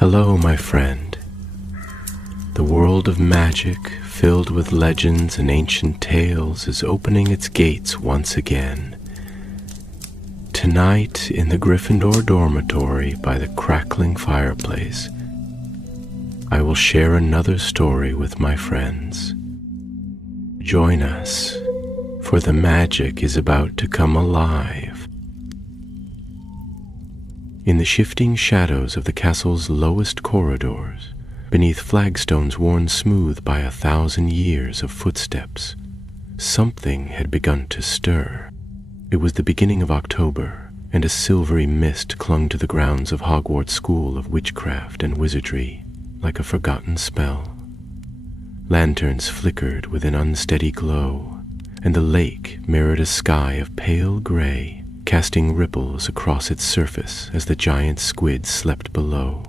Hello, my friend. The world of magic, filled with legends and ancient tales, is opening its gates once again. Tonight, in the Gryffindor dormitory by the crackling fireplace, I will share another story with my friends. Join us, for the magic is about to come alive. In the shifting shadows of the castle's lowest corridors, beneath flagstones worn smooth by 1,000 years of footsteps, something had begun to stir. It was the beginning of October, and a silvery mist clung to the grounds of Hogwarts School of Witchcraft and Wizardry like a forgotten spell. Lanterns flickered with an unsteady glow, and the lake mirrored a sky of pale gray, casting ripples across its surface as the giant squid slept below.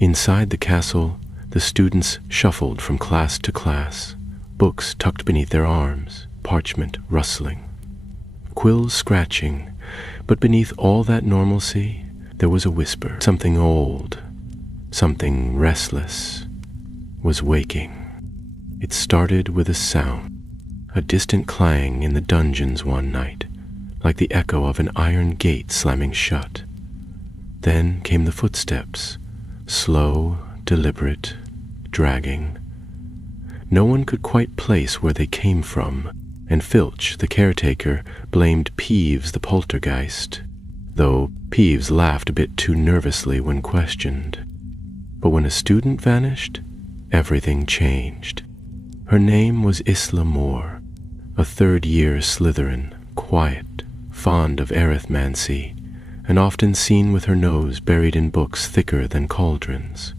Inside the castle, the students shuffled from class to class, books tucked beneath their arms, parchment rustling, quills scratching, but beneath all that normalcy, there was a whisper. Something old, something restless, was waking. It started with a sound, a distant clang in the dungeons one night, like the echo of an iron gate slamming shut. Then came the footsteps, slow, deliberate, dragging. No one could quite place where they came from, and Filch, the caretaker, blamed Peeves the poltergeist, though Peeves laughed a bit too nervously when questioned. But when a student vanished, everything changed. Her name was Isla Moore, a third-year Slytherin, quiet, fond of arithmancy, and often seen with her nose buried in books thicker than cauldrons.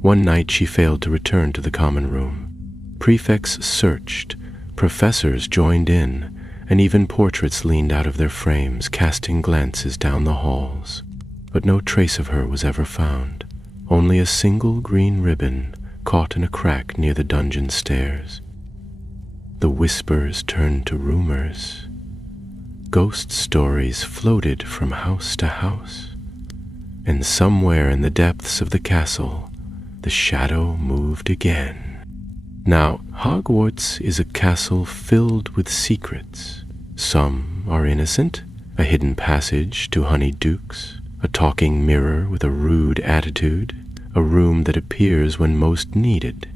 One night she failed to return to the common room. Prefects searched, professors joined in, and even portraits leaned out of their frames, casting glances down the halls. But no trace of her was ever found, only a single green ribbon caught in a crack near the dungeon stairs. The whispers turned to rumors. Ghost stories floated from house to house, and somewhere in the depths of the castle, the shadow moved again. Now, Hogwarts is a castle filled with secrets. Some are innocent, a hidden passage to honeyed dukes, a talking mirror with a rude attitude, a room that appears when most needed.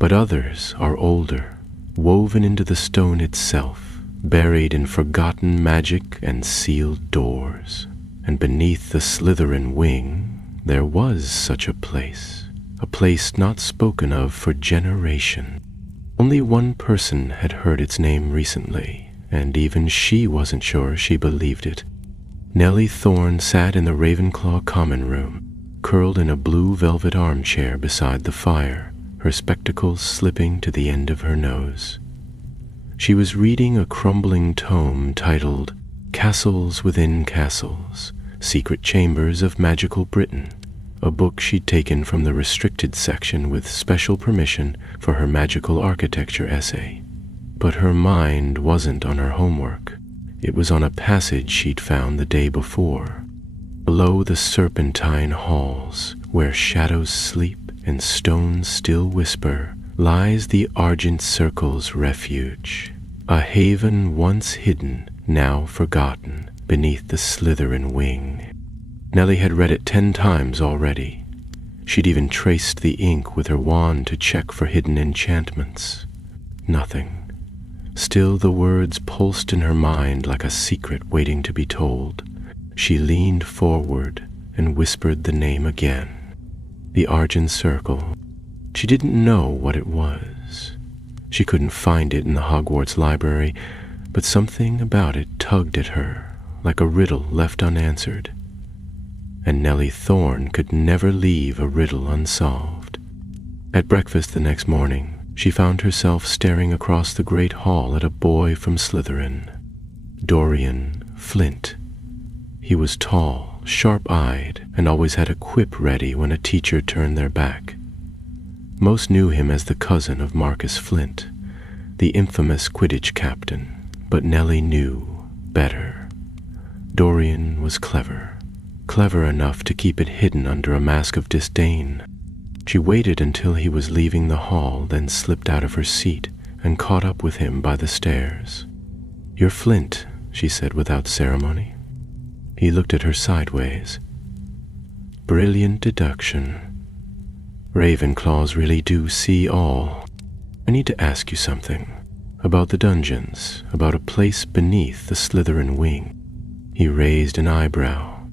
But others are older, woven into the stone itself, buried in forgotten magic and sealed doors. And beneath the Slytherin wing, there was such a place not spoken of for generations. Only one person had heard its name recently, and even she wasn't sure she believed it. Nellie Thorne sat in the Ravenclaw common room, curled in a blue velvet armchair beside the fire, her spectacles slipping to the end of her nose. She was reading a crumbling tome titled Castles Within Castles, Secret Chambers of Magical Britain, a book she'd taken from the restricted section with special permission for her magical architecture essay. But her mind wasn't on her homework. It was on a passage she'd found the day before. Below the serpentine halls, where shadows sleep and stones still whisper, lies the Argent Circle's refuge, a haven once hidden, now forgotten, beneath the Slytherin wing. Nellie had read it 10 times already. She'd even traced the ink with her wand to check for hidden enchantments. Nothing. Still the words pulsed in her mind like a secret waiting to be told. She leaned forward and whispered the name again. The Argent Circle. She didn't know what it was. She couldn't find it in the Hogwarts library, but something about it tugged at her, like a riddle left unanswered. And Nellie Thorne could never leave a riddle unsolved. At breakfast the next morning, she found herself staring across the great hall at a boy from Slytherin, Dorian Flint. He was tall, sharp-eyed, and always had a quip ready when a teacher turned their back. Most knew him as the cousin of Marcus Flint, the infamous Quidditch captain, but Nellie knew better. Dorian was clever, clever enough to keep it hidden under a mask of disdain. She waited until he was leaving the hall, then slipped out of her seat and caught up with him by the stairs. "You're Flint," she said without ceremony. He looked at her sideways. "Brilliant deduction. Ravenclaws really do see all. I need to ask you something. About the dungeons, about a place beneath the Slytherin wing." He raised an eyebrow.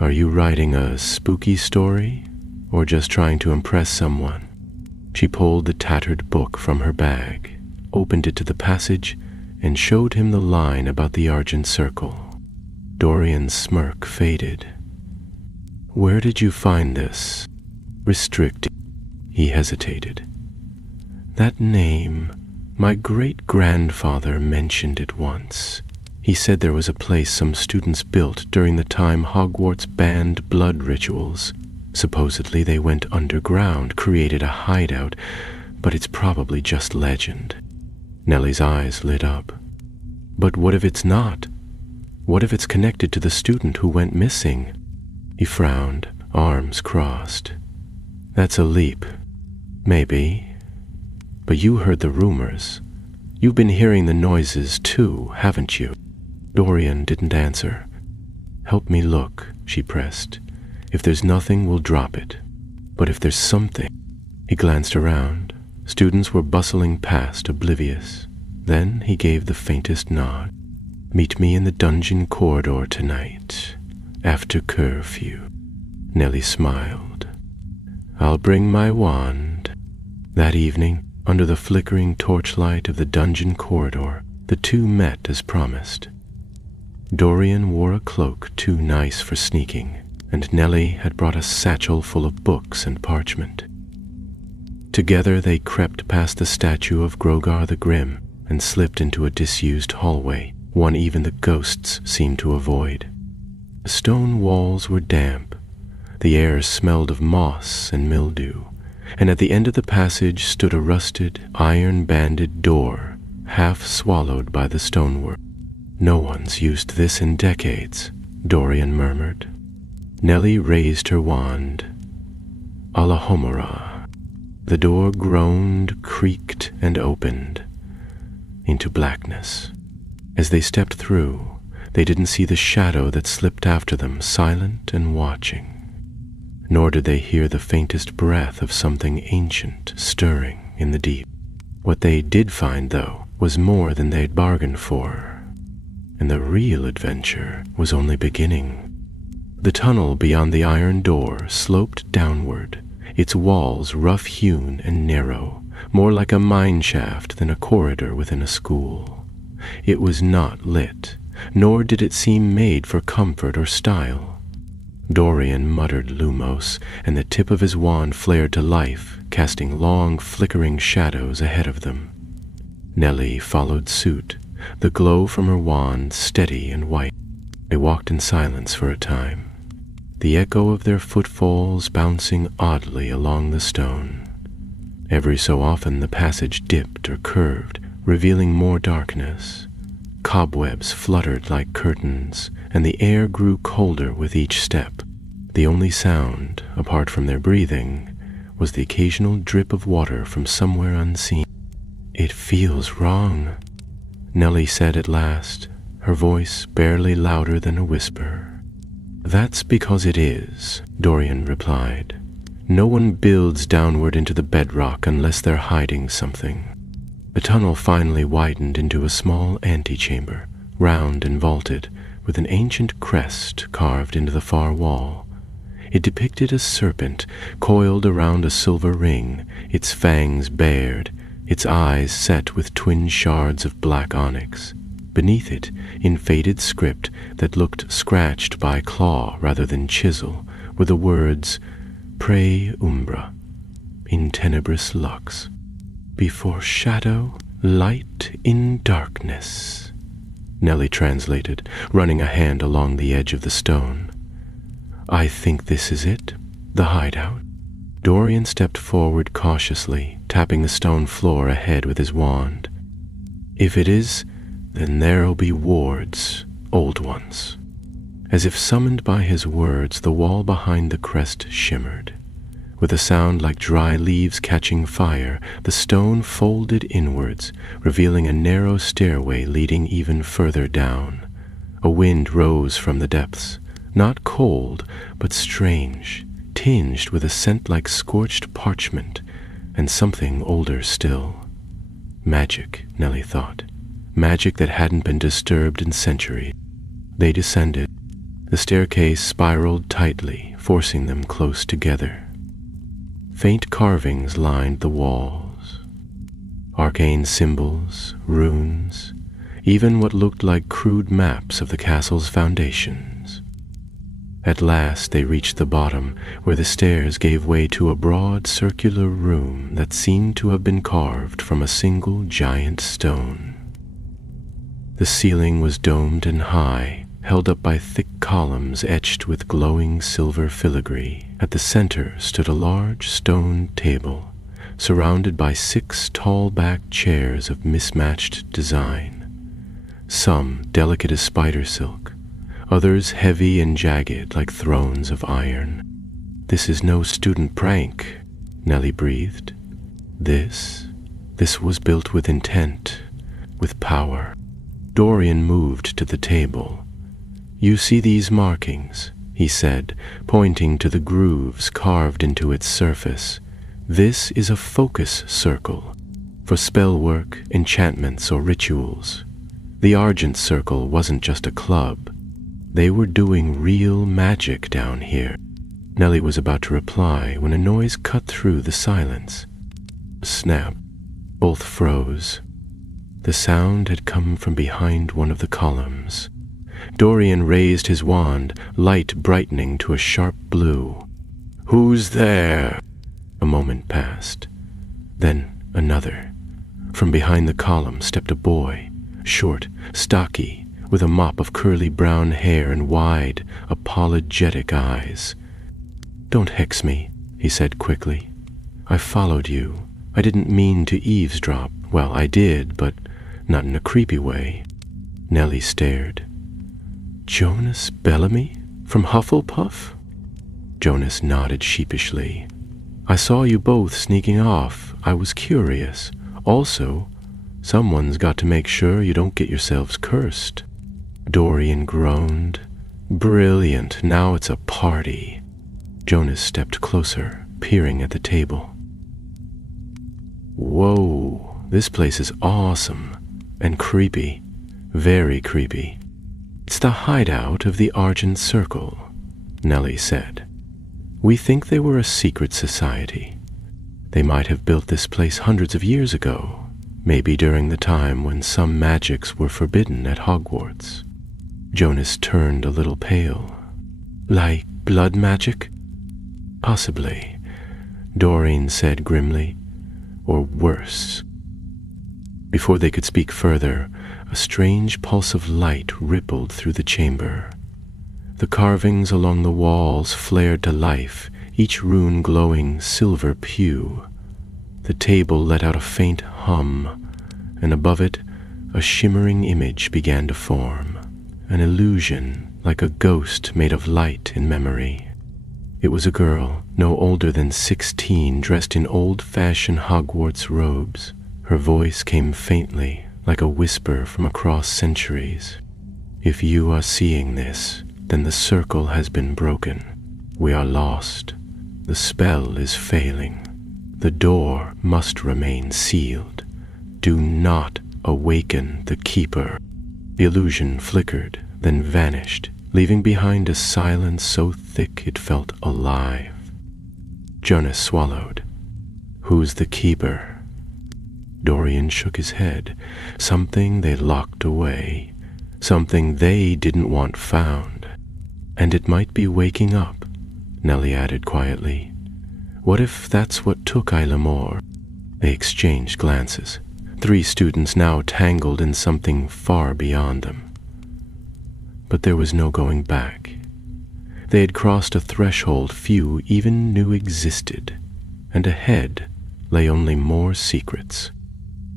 "Are you writing a spooky story, or just trying to impress someone?" She pulled the tattered book from her bag, opened it to the passage, and showed him the line about the Argent Circle. Dorian's smirk faded. "Where did you find this? Restricted?" He hesitated. "That name, my great-grandfather mentioned it once. He said there was a place some students built during the time Hogwarts banned blood rituals. Supposedly they went underground, created a hideout, but it's probably just legend." Nellie's eyes lit up. "But what if it's not? What if it's connected to the student who went missing?" He frowned, arms crossed. "That's a leap. Maybe. But you heard the rumors. You've been hearing the noises too, haven't you?" Dorian didn't answer. "Help me look," she pressed. "If there's nothing, we'll drop it. But if there's something..." He glanced around. Students were bustling past, oblivious. Then he gave the faintest nod. "Meet me in the dungeon corridor tonight, after curfew." Nellie smiled. "I'll bring my wand." That evening, under the flickering torchlight of the dungeon corridor, the two met as promised. Dorian wore a cloak too nice for sneaking, and Nellie had brought a satchel full of books and parchment. Together they crept past the statue of Grogar the Grim and slipped into a disused hallway, one even the ghosts seemed to avoid. The stone walls were damp. The air smelled of moss and mildew, and at the end of the passage stood a rusted, iron-banded door, half swallowed by the stonework. "No one's used this in decades," Dorian murmured. Nellie raised her wand. "Allahomora." The door groaned, creaked, and opened into blackness. As they stepped through, they didn't see the shadow that slipped after them, silent and watching. Nor did they hear the faintest breath of something ancient stirring in the deep. What they did find, though, was more than they'd bargained for. And the real adventure was only beginning. The tunnel beyond the iron door sloped downward, its walls rough-hewn and narrow, more like a mine shaft than a corridor within a school. It was not lit, nor did it seem made for comfort or style. Dorian muttered Lumos, and the tip of his wand flared to life, casting long, flickering shadows ahead of them. Nellie followed suit, the glow from her wand steady and white. They walked in silence for a time, the echo of their footfalls bouncing oddly along the stone. Every so often the passage dipped or curved, revealing more darkness. Cobwebs fluttered like curtains, and the air grew colder with each step. The only sound, apart from their breathing, was the occasional drip of water from somewhere unseen. "It feels wrong," Nellie said at last, her voice barely louder than a whisper. "That's because it is," Dorian replied. "No one builds downward into the bedrock unless they're hiding something." The tunnel finally widened into a small antechamber, round and vaulted, with an ancient crest carved into the far wall. It depicted a serpent coiled around a silver ring, its fangs bared, its eyes set with twin shards of black onyx. Beneath it, in faded script that looked scratched by claw rather than chisel, were the words, "Prae umbra, in tenebris lux." "Before shadow, light in darkness," Nellie translated, running a hand along the edge of the stone. "I think this is it, the hideout." Dorian stepped forward cautiously, tapping the stone floor ahead with his wand. "If it is, then there'll be wards, old ones." As if summoned by his words, the wall behind the crest shimmered. With a sound like dry leaves catching fire, the stone folded inwards, revealing a narrow stairway leading even further down. A wind rose from the depths, not cold, but strange, tinged with a scent like scorched parchment, and something older still. Magic, Nellie thought. Magic that hadn't been disturbed in centuries. They descended. The staircase spiraled tightly, forcing them close together. Faint carvings lined the walls. Arcane symbols, runes, even what looked like crude maps of the castle's foundations. At last they reached the bottom, where the stairs gave way to a broad circular room that seemed to have been carved from a single giant stone. The ceiling was domed and high, held up by thick columns etched with glowing silver filigree. At the center stood a large stone table, surrounded by 6 tall-backed chairs of mismatched design, some delicate as spider silk, others heavy and jagged like thrones of iron. "This is no student prank," Nellie breathed. This was built with intent, with power. Dorian moved to the table. "You see these markings," he said, pointing to the grooves carved into its surface. "This is a focus circle for spell work, enchantments, or rituals. The Argent Circle wasn't just a club. They were doing real magic down here." Nellie was about to reply when a noise cut through the silence. Snap. Both froze. The sound had come from behind one of the columns. Dorian raised his wand, light brightening to a sharp blue. "Who's there?" A moment passed. Then another. From behind the column stepped a boy, short, stocky, with a mop of curly brown hair and wide, apologetic eyes. "Don't hex me," he said quickly. "I followed you. I didn't mean to eavesdrop. Well, I did, but not in a creepy way." Nellie stared. "Jonas Bellamy? From Hufflepuff?" Jonas nodded sheepishly. "I saw you both sneaking off. I was curious. Also, someone's got to make sure you don't get yourselves cursed." Dorian groaned. "Brilliant. Now it's a party." Jonas stepped closer, peering at the table. "Whoa, this place is awesome. And creepy. Very creepy." "It's the hideout of the Argent Circle," Nellie said. "We think they were a secret society. They might have built this place hundreds of years ago, maybe during the time when some magics were forbidden at Hogwarts." Jonas turned a little pale. "Like blood magic?" "Possibly," Doreen said grimly. "Or worse." Before they could speak further, a strange pulse of light rippled through the chamber. The carvings along the walls flared to life, each rune glowing silver pew. The table let out a faint hum, and above it, a shimmering image began to form, an illusion like a ghost made of light and memory. It was a girl, no older than 16, dressed in old-fashioned Hogwarts robes. Her voice came faintly, like a whisper from across centuries. "If you are seeing this, then the circle has been broken. We are lost. The spell is failing. The door must remain sealed. Do not awaken the Keeper." The illusion flickered, then vanished, leaving behind a silence so thick it felt alive. Jonas swallowed. "Who's the Keeper?" Dorian shook his head. "Something they locked away. Something they didn't want found. And it might be waking up," Nellie added quietly. "What if that's what took Ilamore?" They exchanged glances. 3 students now tangled in something far beyond them. But there was no going back. They had crossed a threshold few even knew existed, and ahead lay only more secrets.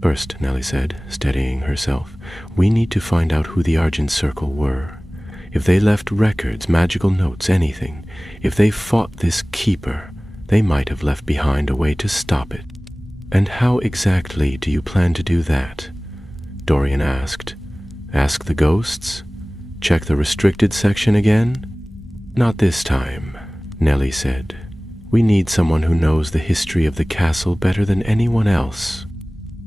"First," Nellie said, steadying herself, "we need to find out who the Argent Circle were. If they left records, magical notes, anything, if they fought this keeper, they might have left behind a way to stop it. And how exactly do you plan to do that? Dorian asked. Ask the ghosts? Check the restricted section again? Not this time, Nellie said. We need someone who knows the history of the castle better than anyone else.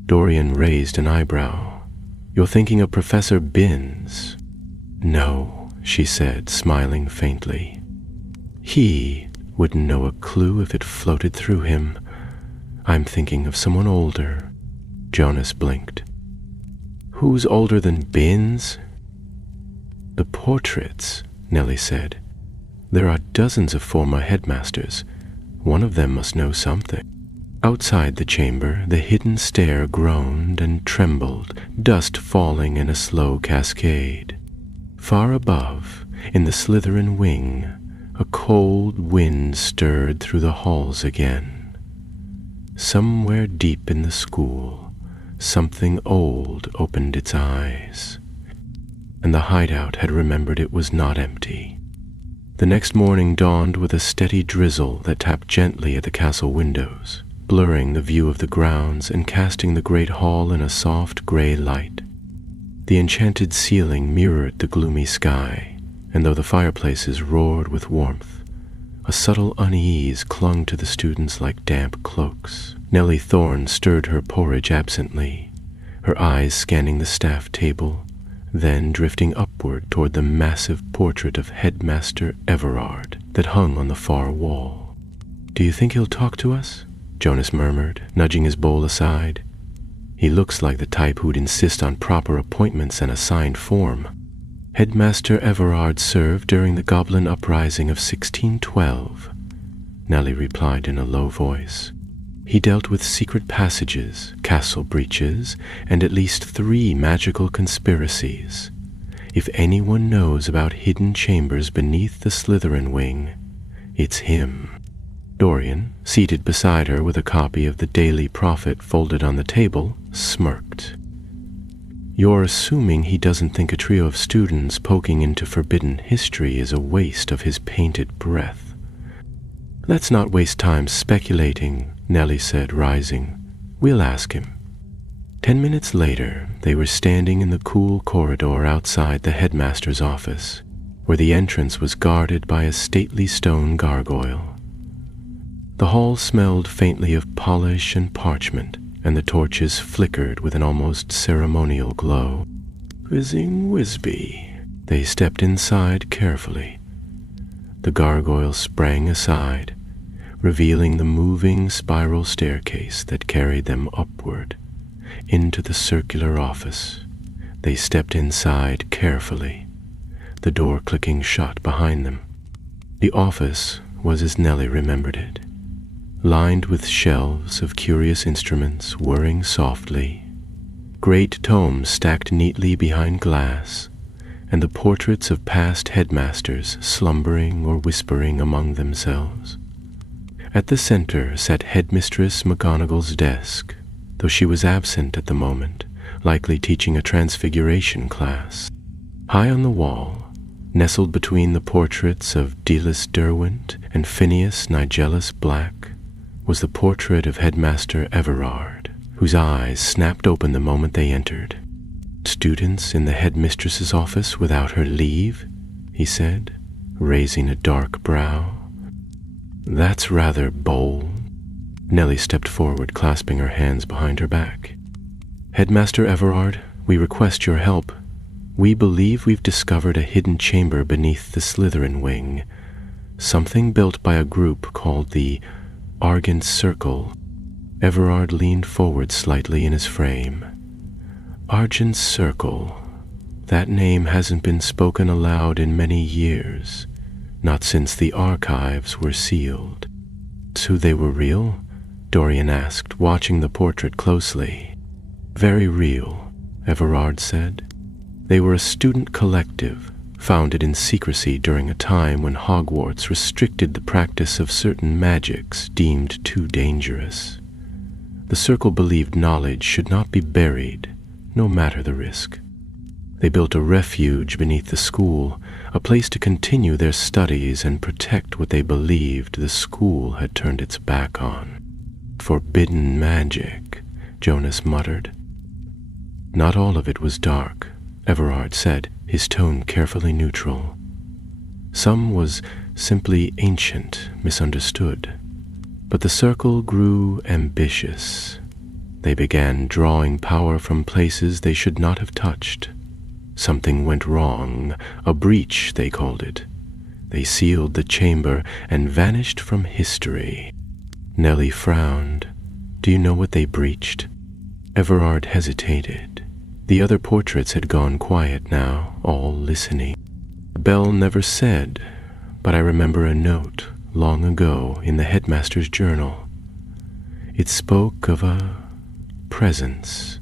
Dorian raised an eyebrow. You're thinking of Professor Binns? No, she said, smiling faintly. He wouldn't know a clue if it floated through him. I'm thinking of someone older. Jonas blinked. Who's older than Binns? The portraits, Nellie said. There are dozens of former headmasters. One of them must know something. Outside the chamber, the hidden stair groaned and trembled, dust falling in a slow cascade. Far above, in the Slytherin wing, a cold wind stirred through the halls again. Somewhere deep in the school, something old opened its eyes, and the hideout had remembered it was not empty. The next morning dawned with a steady drizzle that tapped gently at the castle windows, blurring the view of the grounds and casting the great hall in a soft gray light. The enchanted ceiling mirrored the gloomy sky, and though the fireplaces roared with warmth, a subtle unease clung to the students like damp cloaks. Nellie Thorne stirred her porridge absently, her eyes scanning the staff table, then drifting upward toward the massive portrait of Headmaster Everard that hung on the far wall. Do you think he'll talk to us? Jonas murmured, nudging his bowl aside. He looks like the type who'd insist on proper appointments and a signed form. Headmaster Everard served during the Goblin Uprising of 1612, Nellie replied in a low voice. He dealt with secret passages, castle breaches, and at least 3 magical conspiracies. If anyone knows about hidden chambers beneath the Slytherin wing, it's him. Dorian, seated beside her with a copy of the Daily Prophet folded on the table, smirked. You're assuming he doesn't think a trio of students poking into forbidden history is a waste of his painted breath. Let's not waste time speculating, Nellie said, rising. We'll ask him. 10 minutes later, they were standing in the cool corridor outside the headmaster's office, where the entrance was guarded by a stately stone gargoyle. The hall smelled faintly of polish and parchment, and the torches flickered with an almost ceremonial glow. Whizzing Whizby. They stepped inside carefully. The gargoyle sprang aside, revealing the moving spiral staircase that carried them upward into the circular office. They stepped inside carefully, the door clicking shut behind them. The office was as Nellie remembered it, lined with shelves of curious instruments whirring softly, great tomes stacked neatly behind glass, and the portraits of past headmasters slumbering or whispering among themselves. At the center sat Headmistress McGonagall's desk, though she was absent at the moment, likely teaching a transfiguration class. High on the wall, nestled between the portraits of Delis Derwent and Phineas Nigellus Black, was the portrait of Headmaster Everard, whose eyes snapped open the moment they entered. Students in the headmistress's office without her leave, he said, raising a dark brow. That's rather bold. Nellie stepped forward, clasping her hands behind her back. Headmaster Everard, we request your help. We believe we've discovered a hidden chamber beneath the Slytherin wing, something built by a group called the Argent Circle. Everard leaned forward slightly in his frame. Argent Circle. That name hasn't been spoken aloud in many years, not since the archives were sealed. So they were real? Dorian asked, watching the portrait closely. Very real, Everard said. They were a student collective, founded in secrecy during a time when Hogwarts restricted the practice of certain magics deemed too dangerous. The Circle believed knowledge should not be buried, no matter the risk. They built a refuge beneath the school, a place to continue their studies and protect what they believed the school had turned its back on. Forbidden magic, Jonas muttered. Not all of it was dark, Everard said, his tone carefully neutral. Some was simply ancient, misunderstood. But the circle grew ambitious. They began drawing power from places they should not have touched. Something went wrong, a breach, they called it. They sealed the chamber and vanished from history. Nellie frowned. Do you know what they breached? Everard hesitated. The other portraits had gone quiet now, all listening. Bell never said, but I remember a note long ago in the headmaster's journal. It spoke of a presence.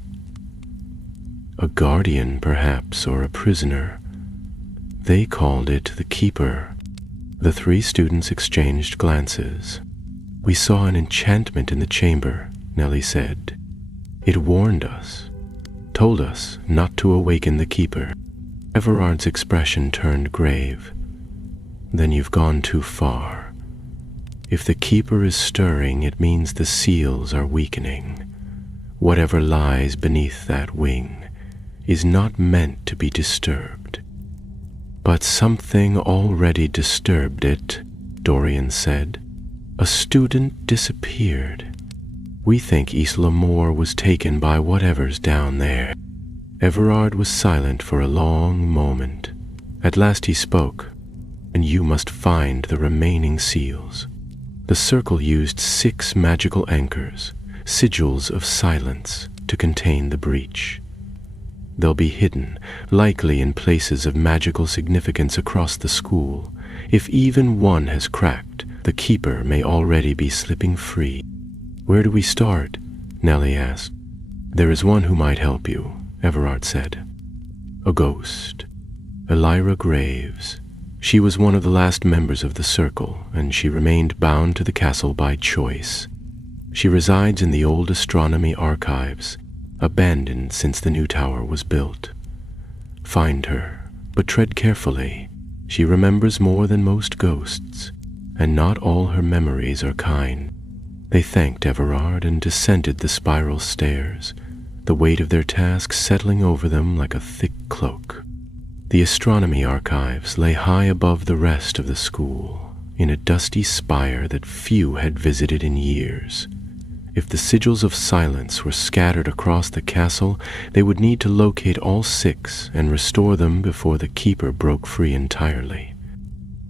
A guardian, perhaps, or a prisoner. They called it the Keeper. The three students exchanged glances. We saw an enchantment in the chamber, Nellie said. It warned us, told us not to awaken the Keeper. Everard's expression turned grave. Then you've gone too far. If the Keeper is stirring, it means the seals are weakening. Whatever lies beneath that wing is not meant to be disturbed. But something already disturbed it, Dorian said. A student disappeared. We think Isla Moore was taken by whatever's down there. Everard was silent for a long moment. At last he spoke. And you must find the remaining seals. The circle used 6 magical anchors, sigils of silence, to contain the breach. They'll be hidden, likely in places of magical significance across the school. If even one has cracked, the Keeper may already be slipping free. Where do we start? Nellie asked. There is one who might help you, Everard said. A ghost. Elira Graves. She was one of the last members of the circle, and she remained bound to the castle by choice. She resides in the old astronomy archives, abandoned since the new tower was built. Find her, but tread carefully. She remembers more than most ghosts, and not all her memories are kind. They thanked Everard and descended the spiral stairs, the weight of their task settling over them like a thick cloak. The astronomy archives lay high above the rest of the school, in a dusty spire that few had visited in years. If the sigils of silence were scattered across the castle, they would need to locate all 6 and restore them before the Keeper broke free entirely.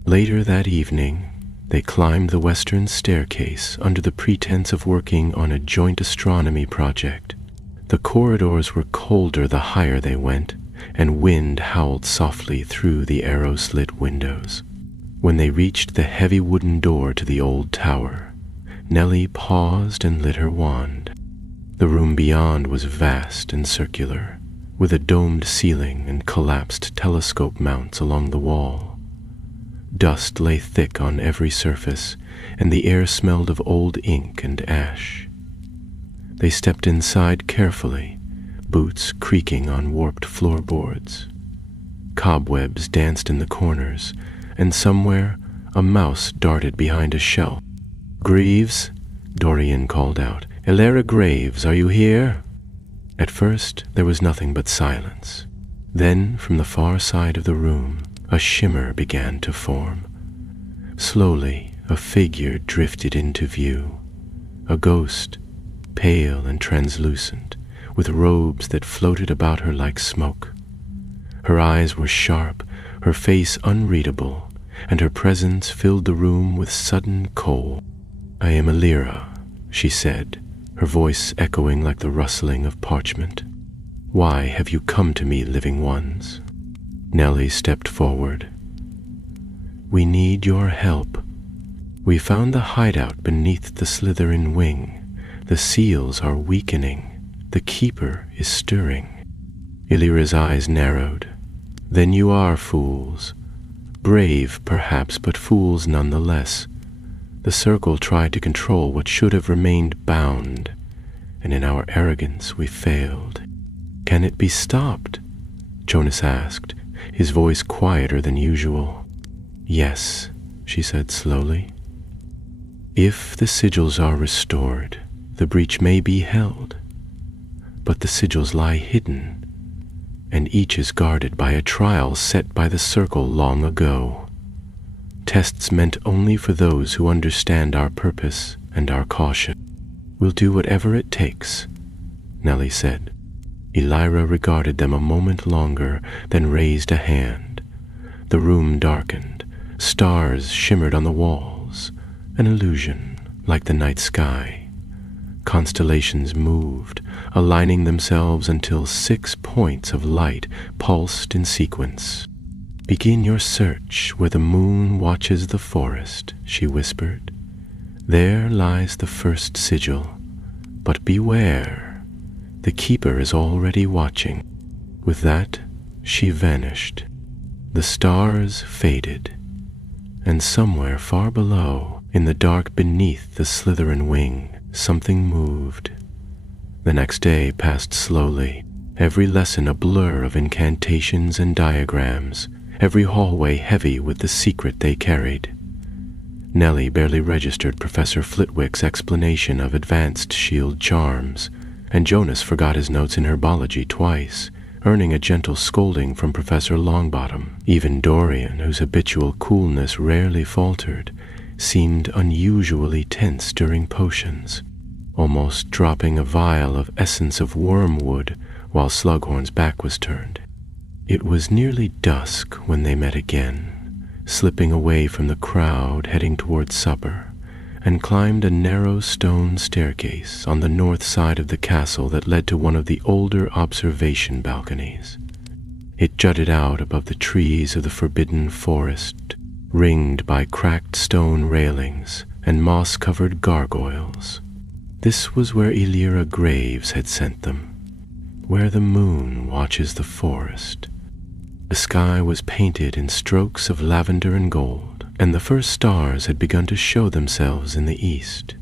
Later that evening, they climbed the western staircase under the pretense of working on a joint astronomy project. The corridors were colder the higher they went, and wind howled softly through the arrow-slit windows. When they reached the heavy wooden door to the old tower, Nellie paused and lit her wand. The room beyond was vast and circular, with a domed ceiling and collapsed telescope mounts along the wall. Dust lay thick on every surface, and the air smelled of old ink and ash. They stepped inside carefully, boots creaking on warped floorboards. Cobwebs danced in the corners, and somewhere a mouse darted behind a shelf. "Greaves," Dorian called out. "Elira Graves, are you here?" At first there was nothing but silence. Then, from the far side of the room, a shimmer began to form. Slowly, a figure drifted into view. A ghost, pale and translucent, with robes that floated about her like smoke. Her eyes were sharp, her face unreadable, and her presence filled the room with sudden cold. "I am Elira," she said, her voice echoing like the rustling of parchment. "Why have you come to me, living ones?" Nellie stepped forward. "We need your help. We found the hideout beneath the Slytherin wing. The seals are weakening. The Keeper is stirring." Elira's eyes narrowed. "Then you are fools. Brave, perhaps, but fools nonetheless. The circle tried to control what should have remained bound, and in our arrogance we failed. Can it be stopped?" Jonas asked, his voice quieter than usual. Yes, she said slowly. If the sigils are restored, the breach may be held, but the sigils lie hidden, and each is guarded by a trial set by the Circle long ago. Tests meant only for those who understand our purpose and our caution. We'll do whatever it takes, Nellie said. Elira regarded them a moment longer, then raised a hand. The room darkened. Stars shimmered on the walls, an illusion like the night sky. Constellations moved, aligning themselves until 6 points of light pulsed in sequence. Begin your search where the moon watches the forest, she whispered. There lies the first sigil, but beware, the keeper is already watching. With that, she vanished. The stars faded, and somewhere far below, in the dark beneath the Slytherin wing, something moved. The next day passed slowly, every lesson a blur of incantations and diagrams, every hallway heavy with the secret they carried. Nellie barely registered Professor Flitwick's explanation of advanced shield charms, and Jonas forgot his notes in herbology twice, earning a gentle scolding from Professor Longbottom. Even Dorian, whose habitual coolness rarely faltered, seemed unusually tense during potions, almost dropping a vial of essence of wormwood while Slughorn's back was turned. It was nearly dusk when they met again, slipping away from the crowd heading toward supper, and climbed a narrow stone staircase on the north side of the castle that led to one of the older observation balconies. It jutted out above the trees of the forbidden forest, ringed by cracked stone railings and moss-covered gargoyles. This was where Elira Graves had sent them, where the moon watches the forest. The sky was painted in strokes of lavender and gold, and the first stars had begun to show themselves in the east.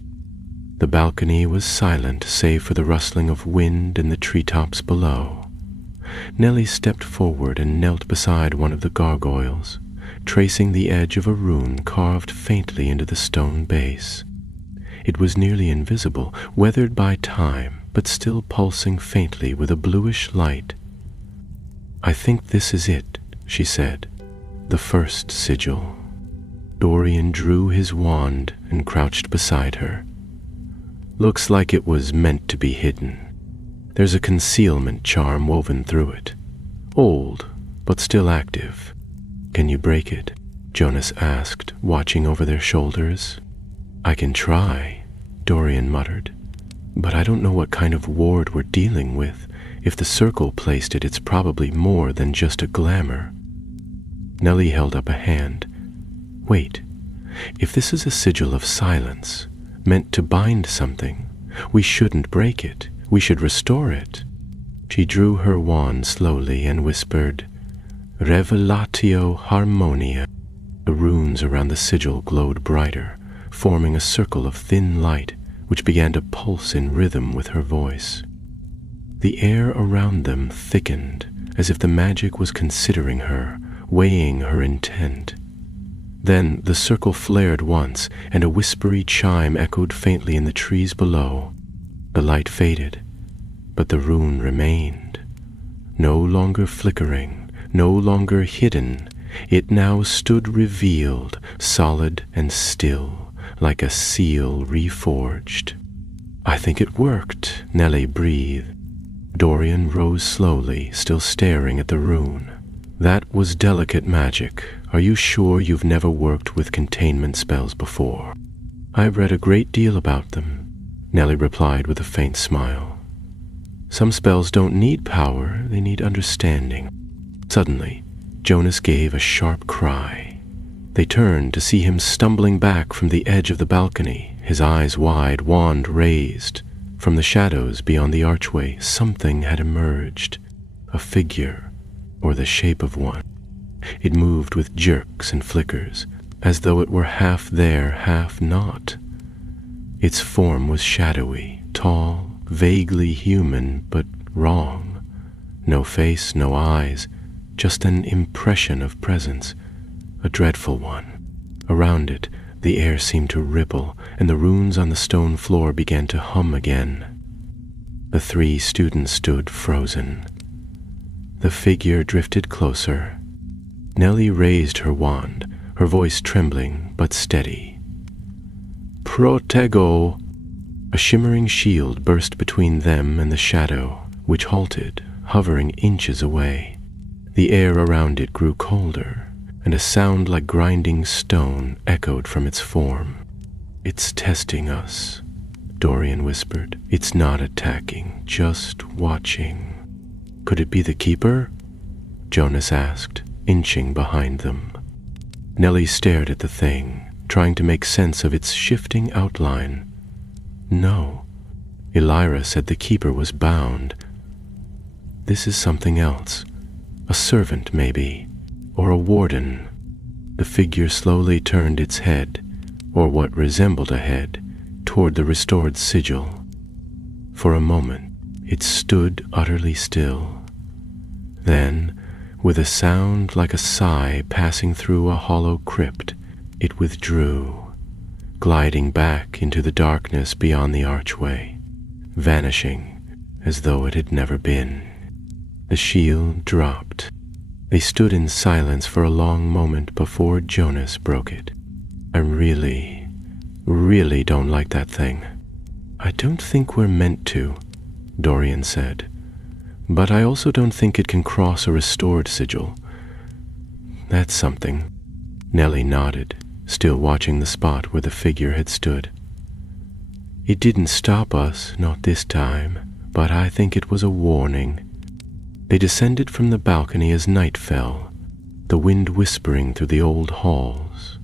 The balcony was silent save for the rustling of wind in the treetops below. Nellie stepped forward and knelt beside one of the gargoyles, tracing the edge of a rune carved faintly into the stone base. It was nearly invisible, weathered by time, but still pulsing faintly with a bluish light. I think this is it, she said, the first sigil. Dorian drew his wand and crouched beside her. Looks like it was meant to be hidden. There's a concealment charm woven through it. Old, but still active. Can you break it? Jonas asked, watching over their shoulders. I can try, Dorian muttered. But I don't know what kind of ward we're dealing with. If the Circle placed it, it's probably more than just a glamour. Nellie held up a hand. Wait, if this is a sigil of silence, meant to bind something, we shouldn't break it. We should restore it. She drew her wand slowly and whispered, Revelatio Harmonia. The runes around the sigil glowed brighter, forming a circle of thin light, which began to pulse in rhythm with her voice. The air around them thickened, as if the magic was considering her, weighing her intent. Then the circle flared once, and a whispery chime echoed faintly in the trees below. The light faded, but the rune remained. No longer flickering, no longer hidden, it now stood revealed, solid and still, like a seal reforged. I think it worked, Nellie breathed. Dorian rose slowly, still staring at the rune. That was delicate magic. Are you sure you've never worked with containment spells before? I've read a great deal about them, Nellie replied with a faint smile. Some spells don't need power, they need understanding. Suddenly, Jonas gave a sharp cry. They turned to see him stumbling back from the edge of the balcony, his eyes wide, wand raised. From the shadows beyond the archway, something had emerged, a figure, or the shape of one. It moved with jerks and flickers, as though it were half there, half not. Its form was shadowy, tall, vaguely human, but wrong. No face, no eyes, just an impression of presence, a dreadful one. Around it, the air seemed to ripple, and the runes on the stone floor began to hum again. The 3 students stood frozen. The figure drifted closer. Nellie raised her wand, her voice trembling but steady. Protego! A shimmering shield burst between them and the shadow, which halted, hovering inches away. The air around it grew colder, and a sound like grinding stone echoed from its form. It's testing us, Dorian whispered. It's not attacking, just watching. Could it be the keeper? Jonas asked, inching behind them. Nellie stared at the thing, trying to make sense of its shifting outline. No, Elira said the keeper was bound. This is something else. A servant, maybe, or a warden. The figure slowly turned its head, or what resembled a head, toward the restored sigil. For a moment, it stood utterly still. Then, with a sound like a sigh passing through a hollow crypt, it withdrew, gliding back into the darkness beyond the archway, vanishing as though it had never been. The shield dropped. They stood in silence for a long moment before Jonas broke it. I really don't like that thing. I don't think we're meant to, Dorian said. But I also don't think it can cross a restored sigil. That's something. Nellie nodded, still watching the spot where the figure had stood. It didn't stop us, not this time, but I think it was a warning. They descended from the balcony as night fell, the wind whispering through the old halls.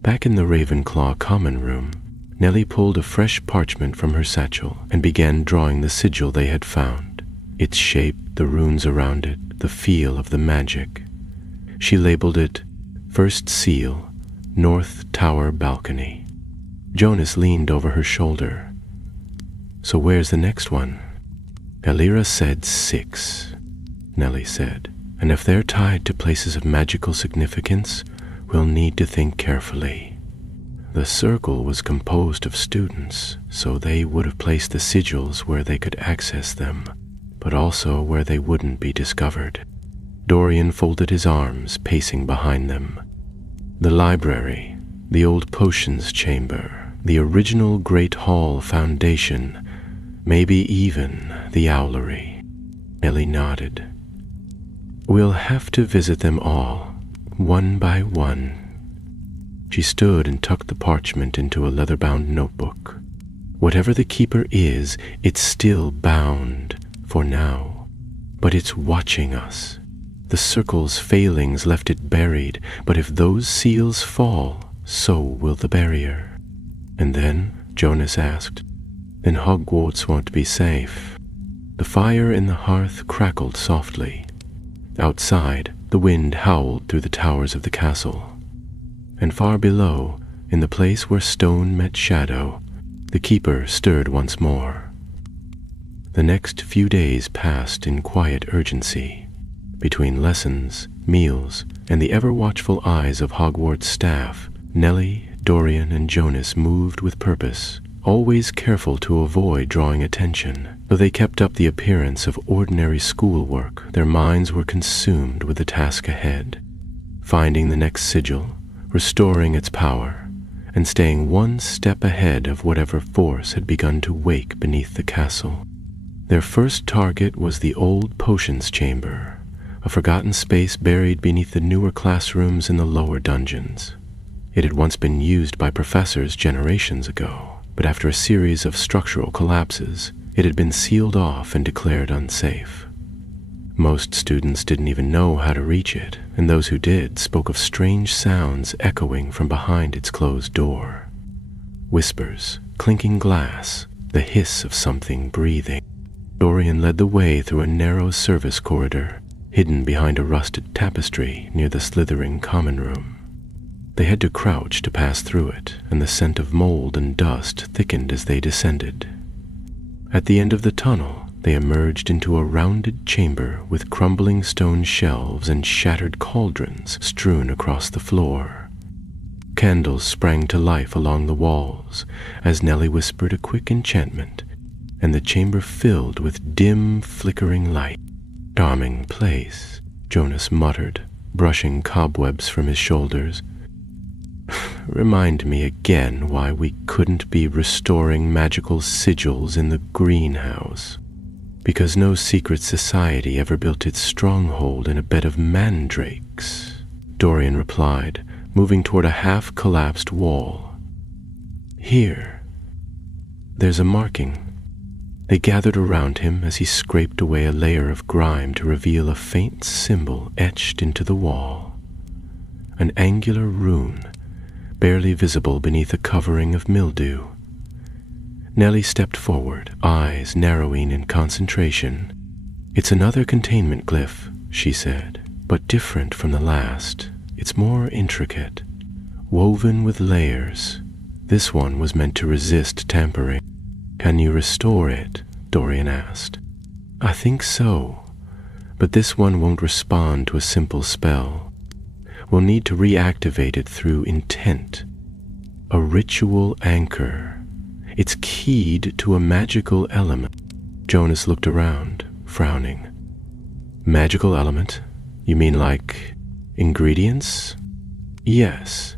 Back in the Ravenclaw common room, Nellie pulled a fresh parchment from her satchel and began drawing the sigil they had found. Its shape, the runes around it, the feel of the magic. She labeled it First Seal, North Tower Balcony. Jonas leaned over her shoulder. So where's the next one? Elira said 6, Nellie said, and if they're tied to places of magical significance, we'll need to think carefully. The circle was composed of students, so they would have placed the sigils where they could access them, but also where they wouldn't be discovered. Dorian folded his arms, pacing behind them. The library, the old potions chamber, the original Great Hall foundation, maybe even the owlery. Ellie nodded. We'll have to visit them all, one by one. She stood and tucked the parchment into a leather-bound notebook. Whatever the keeper is, it's still bound, for now. But it's watching us. The circle's failings left it buried, but if those seals fall, so will the barrier. And then, Jonas asked, then Hogwarts won't be safe. The fire in the hearth crackled softly. Outside, the wind howled through the towers of the castle. And far below, in the place where stone met shadow, the keeper stirred once more. The next few days passed in quiet urgency. Between lessons, meals, and the ever-watchful eyes of Hogwarts staff, Nellie, Dorian, and Jonas moved with purpose, always careful to avoid drawing attention. Though they kept up the appearance of ordinary schoolwork, their minds were consumed with the task ahead, finding the next sigil, restoring its power, and staying one step ahead of whatever force had begun to wake beneath the castle. Their first target was the old potions chamber, a forgotten space buried beneath the newer classrooms in the lower dungeons. It had once been used by professors generations ago, but after a series of structural collapses, it had been sealed off and declared unsafe. Most students didn't even know how to reach it, and those who did spoke of strange sounds echoing from behind its closed door. Whispers, clinking glass, the hiss of something breathing. Dorian led the way through a narrow service corridor, hidden behind a rusted tapestry near the Slytherin common room. They had to crouch to pass through it, and the scent of mold and dust thickened as they descended. At the end of the tunnel, they emerged into a rounded chamber with crumbling stone shelves and shattered cauldrons strewn across the floor. Candles sprang to life along the walls as Nellie whispered a quick enchantment, and the chamber filled with dim, flickering light. "Charming place," Jonas muttered, brushing cobwebs from his shoulders. "Remind me again why we couldn't be restoring magical sigils in the greenhouse." "Because no secret society ever built its stronghold in a bed of mandrakes," Dorian replied, moving toward a half-collapsed wall. "Here. There's a marking." They gathered around him as he scraped away a layer of grime to reveal a faint symbol etched into the wall. An angular rune, barely visible beneath a covering of mildew. Nellie stepped forward, eyes narrowing in concentration. "It's another containment glyph," she said, "but different from the last. It's more intricate, woven with layers. This one was meant to resist tampering." "Can you restore it?" Dorian asked. "I think so, but this one won't respond to a simple spell. We'll need to reactivate it through intent. A ritual anchor. It's keyed to a magical element." Jonas looked around, frowning. "Magical element? You mean like ingredients?" "Yes,"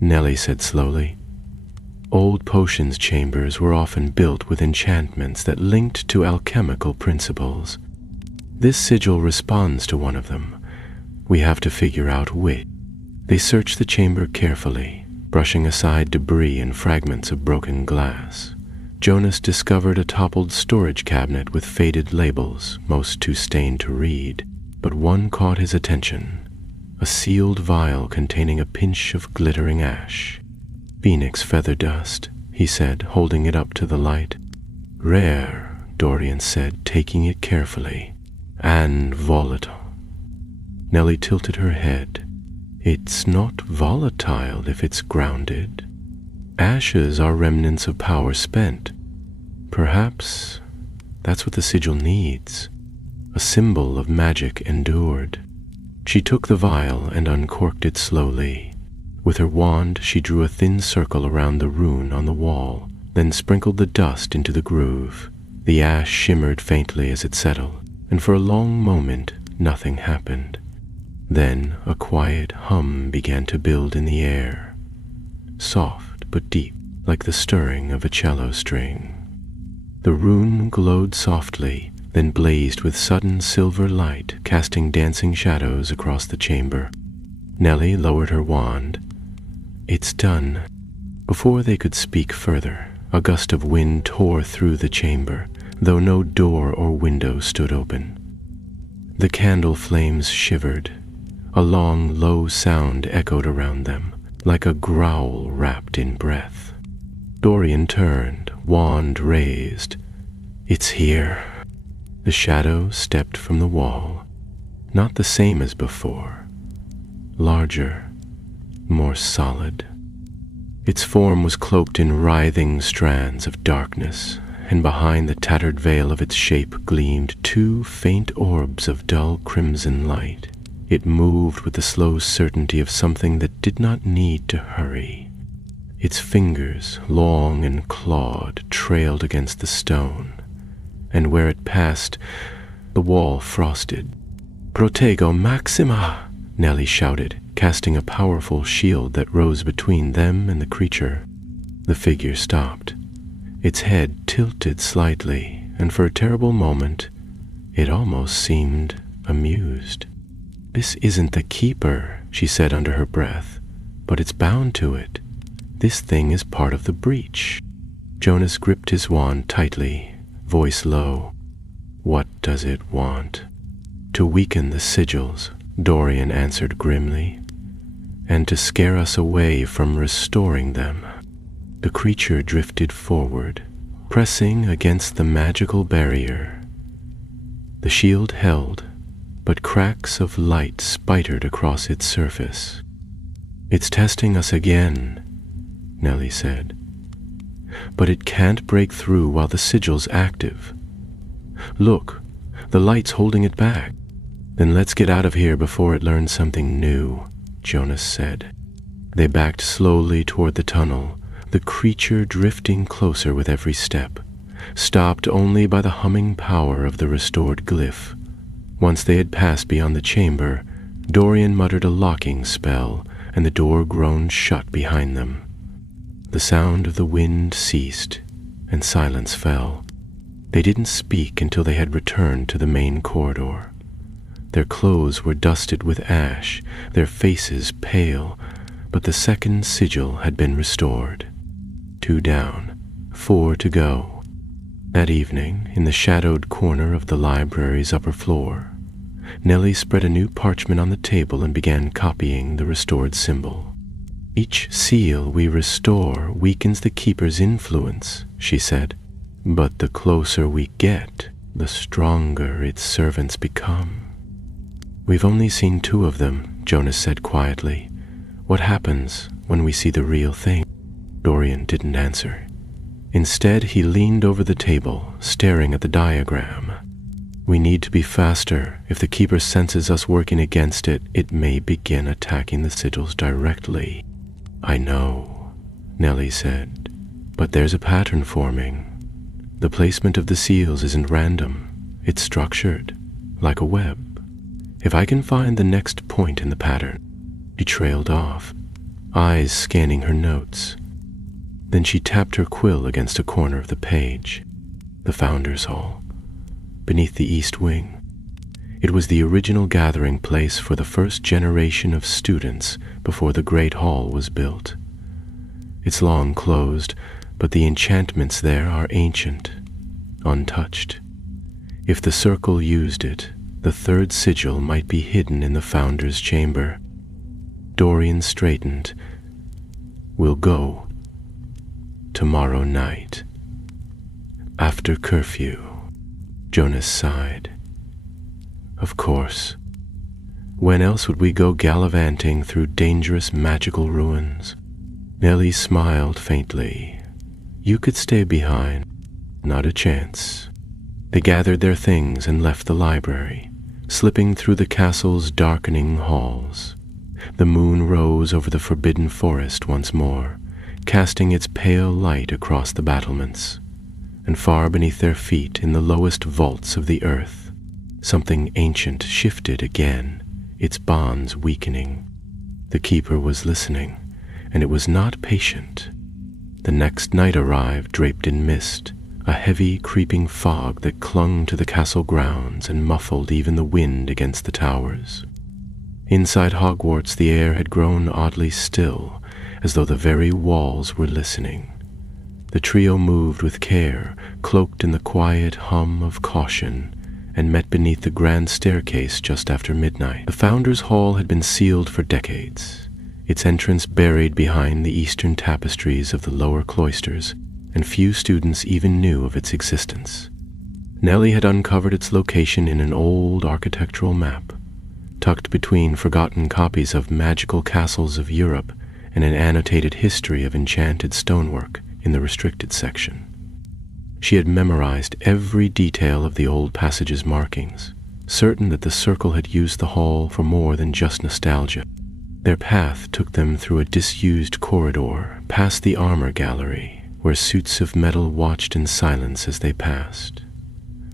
Nellie said slowly. "Old potions chambers were often built with enchantments that linked to alchemical principles. This sigil responds to one of them. We have to figure out which." They searched the chamber carefully, brushing aside debris and fragments of broken glass. Jonas discovered a toppled storage cabinet with faded labels, most too stained to read, but one caught his attention. A sealed vial containing a pinch of glittering ash. "Phoenix feather dust," he said, holding it up to the light. "Rare," Dorian said, taking it carefully. "And volatile." Nellie tilted her head. "It's not volatile if it's grounded. Ashes are remnants of power spent. Perhaps that's what the sigil needs. A symbol of magic endured." She took the vial and uncorked it slowly. With her wand, she drew a thin circle around the rune on the wall, then sprinkled the dust into the groove. The ash shimmered faintly as it settled, and for a long moment, nothing happened. Then a quiet hum began to build in the air, soft but deep, like the stirring of a cello string. The rune glowed softly, then blazed with sudden silver light, casting dancing shadows across the chamber. Nellie lowered her wand. "It's done." Before they could speak further, a gust of wind tore through the chamber, though no door or window stood open. The candle flames shivered. A long, low sound echoed around them, like a growl wrapped in breath. Dorian turned, wand raised. "It's here." The shadow stepped from the wall, not the same as before. Larger, more solid. Its form was cloaked in writhing strands of darkness, and behind the tattered veil of its shape gleamed two faint orbs of dull crimson light. It moved with the slow certainty of something that did not need to hurry. Its fingers, long and clawed, trailed against the stone, and where it passed, the wall frosted. "Protego Maxima!" Nellie shouted, casting a powerful shield that rose between them and the creature. The figure stopped. Its head tilted slightly, and for a terrible moment, it almost seemed amused. "This isn't the Keeper," she said under her breath, "but it's bound to it. This thing is part of the breach." Jonas gripped his wand tightly, voice low. "What does it want?" "To weaken the sigils," Dorian answered grimly, "and to scare us away from restoring them." The creature drifted forward, pressing against the magical barrier. The shield held, but cracks of light spittered across its surface. "It's testing us again," Nellie said. "But it can't break through while the sigil's active. Look, the light's holding it back. Then let's get out of here before it learns something new, Jonas said. They backed slowly toward the tunnel, the creature drifting closer with every step, stopped only by the humming power of the restored glyph. Once they had passed beyond the chamber, Dorian muttered a locking spell, and the door groaned shut behind them. The sound of the wind ceased, and silence fell. They didn't speak until they had returned to the main corridor. Their clothes were dusted with ash, their faces pale, but the second sigil had been restored. 2 down, 4 to go. That evening, in the shadowed corner of the library's upper floor, Nellie spread a new parchment on the table and began copying the restored symbol. Each seal we restore weakens the Keeper's influence, she said, but the closer we get, the stronger its servants become. We've only seen 2 of them, Jonas said quietly. What happens when we see the real thing? Dorian didn't answer. Instead, he leaned over the table, staring at the diagram. We need to be faster. If the Keeper senses us working against it, it may begin attacking the sigils directly. I know, Nellie said, but there's a pattern forming. The placement of the seals isn't random. It's structured, like a web. If I can find the next point in the pattern. She trailed off, eyes scanning her notes. Then she tapped her quill against a corner of the page. The Founders Hall, beneath the East Wing. It was the original gathering place for the first generation of students before the Great Hall was built. It's long closed, but the enchantments there are ancient, untouched. If the Circle used it, the 3rd sigil might be hidden in the Founder's chamber. Dorian straightened. We'll go. Tomorrow night. After curfew. Jonas sighed. Of course. When else would we go gallivanting through dangerous magical ruins? Nellie smiled faintly. You could stay behind. Not a chance. They gathered their things and left the library, slipping through the castle's darkening halls. The moon rose over the forbidden forest once more, casting its pale light across the battlements. And far beneath their feet, in the lowest vaults of the earth, something ancient shifted again, its bonds weakening. The Keeper was listening, and it was not patient. The next night arrived, draped in mist, a heavy, creeping fog that clung to the castle grounds and muffled even the wind against the towers. Inside Hogwarts, the air had grown oddly still, as though the very walls were listening. The trio moved with care, cloaked in the quiet hum of caution, and met beneath the grand staircase just after midnight. The Founders' Hall had been sealed for decades, its entrance buried behind the eastern tapestries of the lower cloisters, and few students even knew of its existence. Nellie had uncovered its location in an old architectural map, tucked between forgotten copies of Magical Castles of Europe and an annotated history of enchanted stonework in the restricted section. She had memorized every detail of the old passage's markings, certain that the Circle had used the hall for more than just nostalgia. Their path took them through a disused corridor, past the armor gallery, where suits of metal watched in silence as they passed.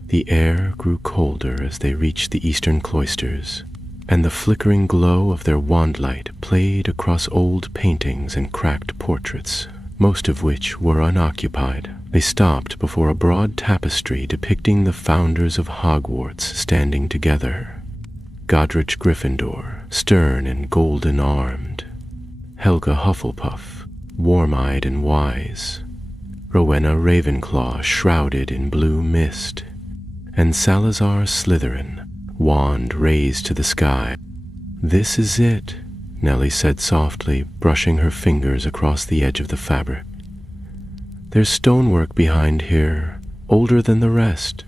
The air grew colder as they reached the eastern cloisters, and the flickering glow of their wandlight played across old paintings and cracked portraits, most of which were unoccupied. They stopped before a broad tapestry depicting the founders of Hogwarts standing together. Godric Gryffindor, stern and golden-armed. Helga Hufflepuff, warm-eyed and wise. Rowena Ravenclaw, shrouded in blue mist. And Salazar Slytherin, wand raised to the sky. "This is it," Nellie said softly, brushing her fingers across the edge of the fabric. "There's stonework behind here, older than the rest."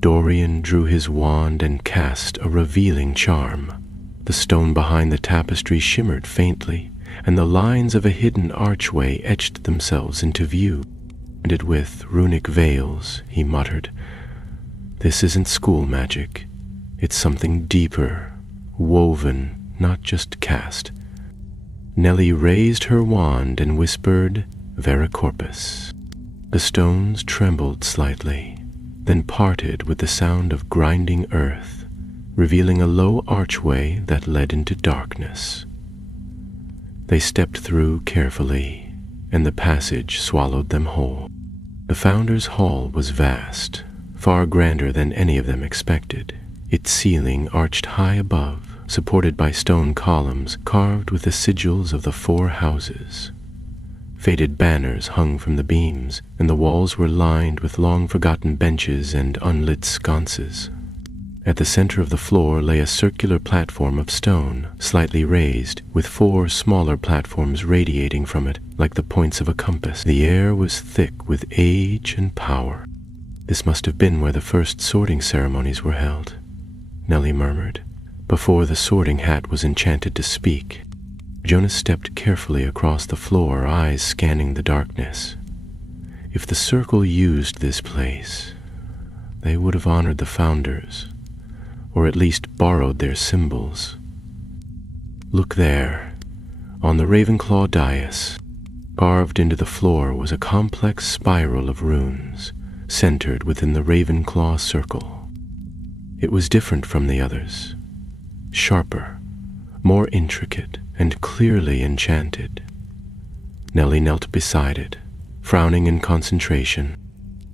Dorian drew his wand and cast a revealing charm. The stone behind the tapestry shimmered faintly, and the lines of a hidden archway etched themselves into view. "Ended with runic veils," he muttered. This isn't school magic. It's something deeper, woven, not just cast. Nellie raised her wand and whispered, Vera Corpus. The stones trembled slightly, then parted with the sound of grinding earth, revealing a low archway that led into darkness. They stepped through carefully, and the passage swallowed them whole. The Founders' Hall was vast, far grander than any of them expected. Its ceiling arched high above, supported by stone columns carved with the sigils of the 4 houses. Faded banners hung from the beams, and the walls were lined with long-forgotten benches and unlit sconces. At the center of the floor lay a circular platform of stone, slightly raised, with 4 smaller platforms radiating from it like the points of a compass. The air was thick with age and power. This must have been where the first sorting ceremonies were held, Nellie murmured. Before the sorting hat was enchanted to speak, Jonas stepped carefully across the floor, eyes scanning the darkness. If the circle used this place, they would have honored the founders, or at least borrowed their symbols. Look there, on the Ravenclaw dais, carved into the floor was a complex spiral of runes, centered within the Ravenclaw circle. It was different from the others, sharper, more intricate, and clearly enchanted. Nellie knelt beside it, frowning in concentration.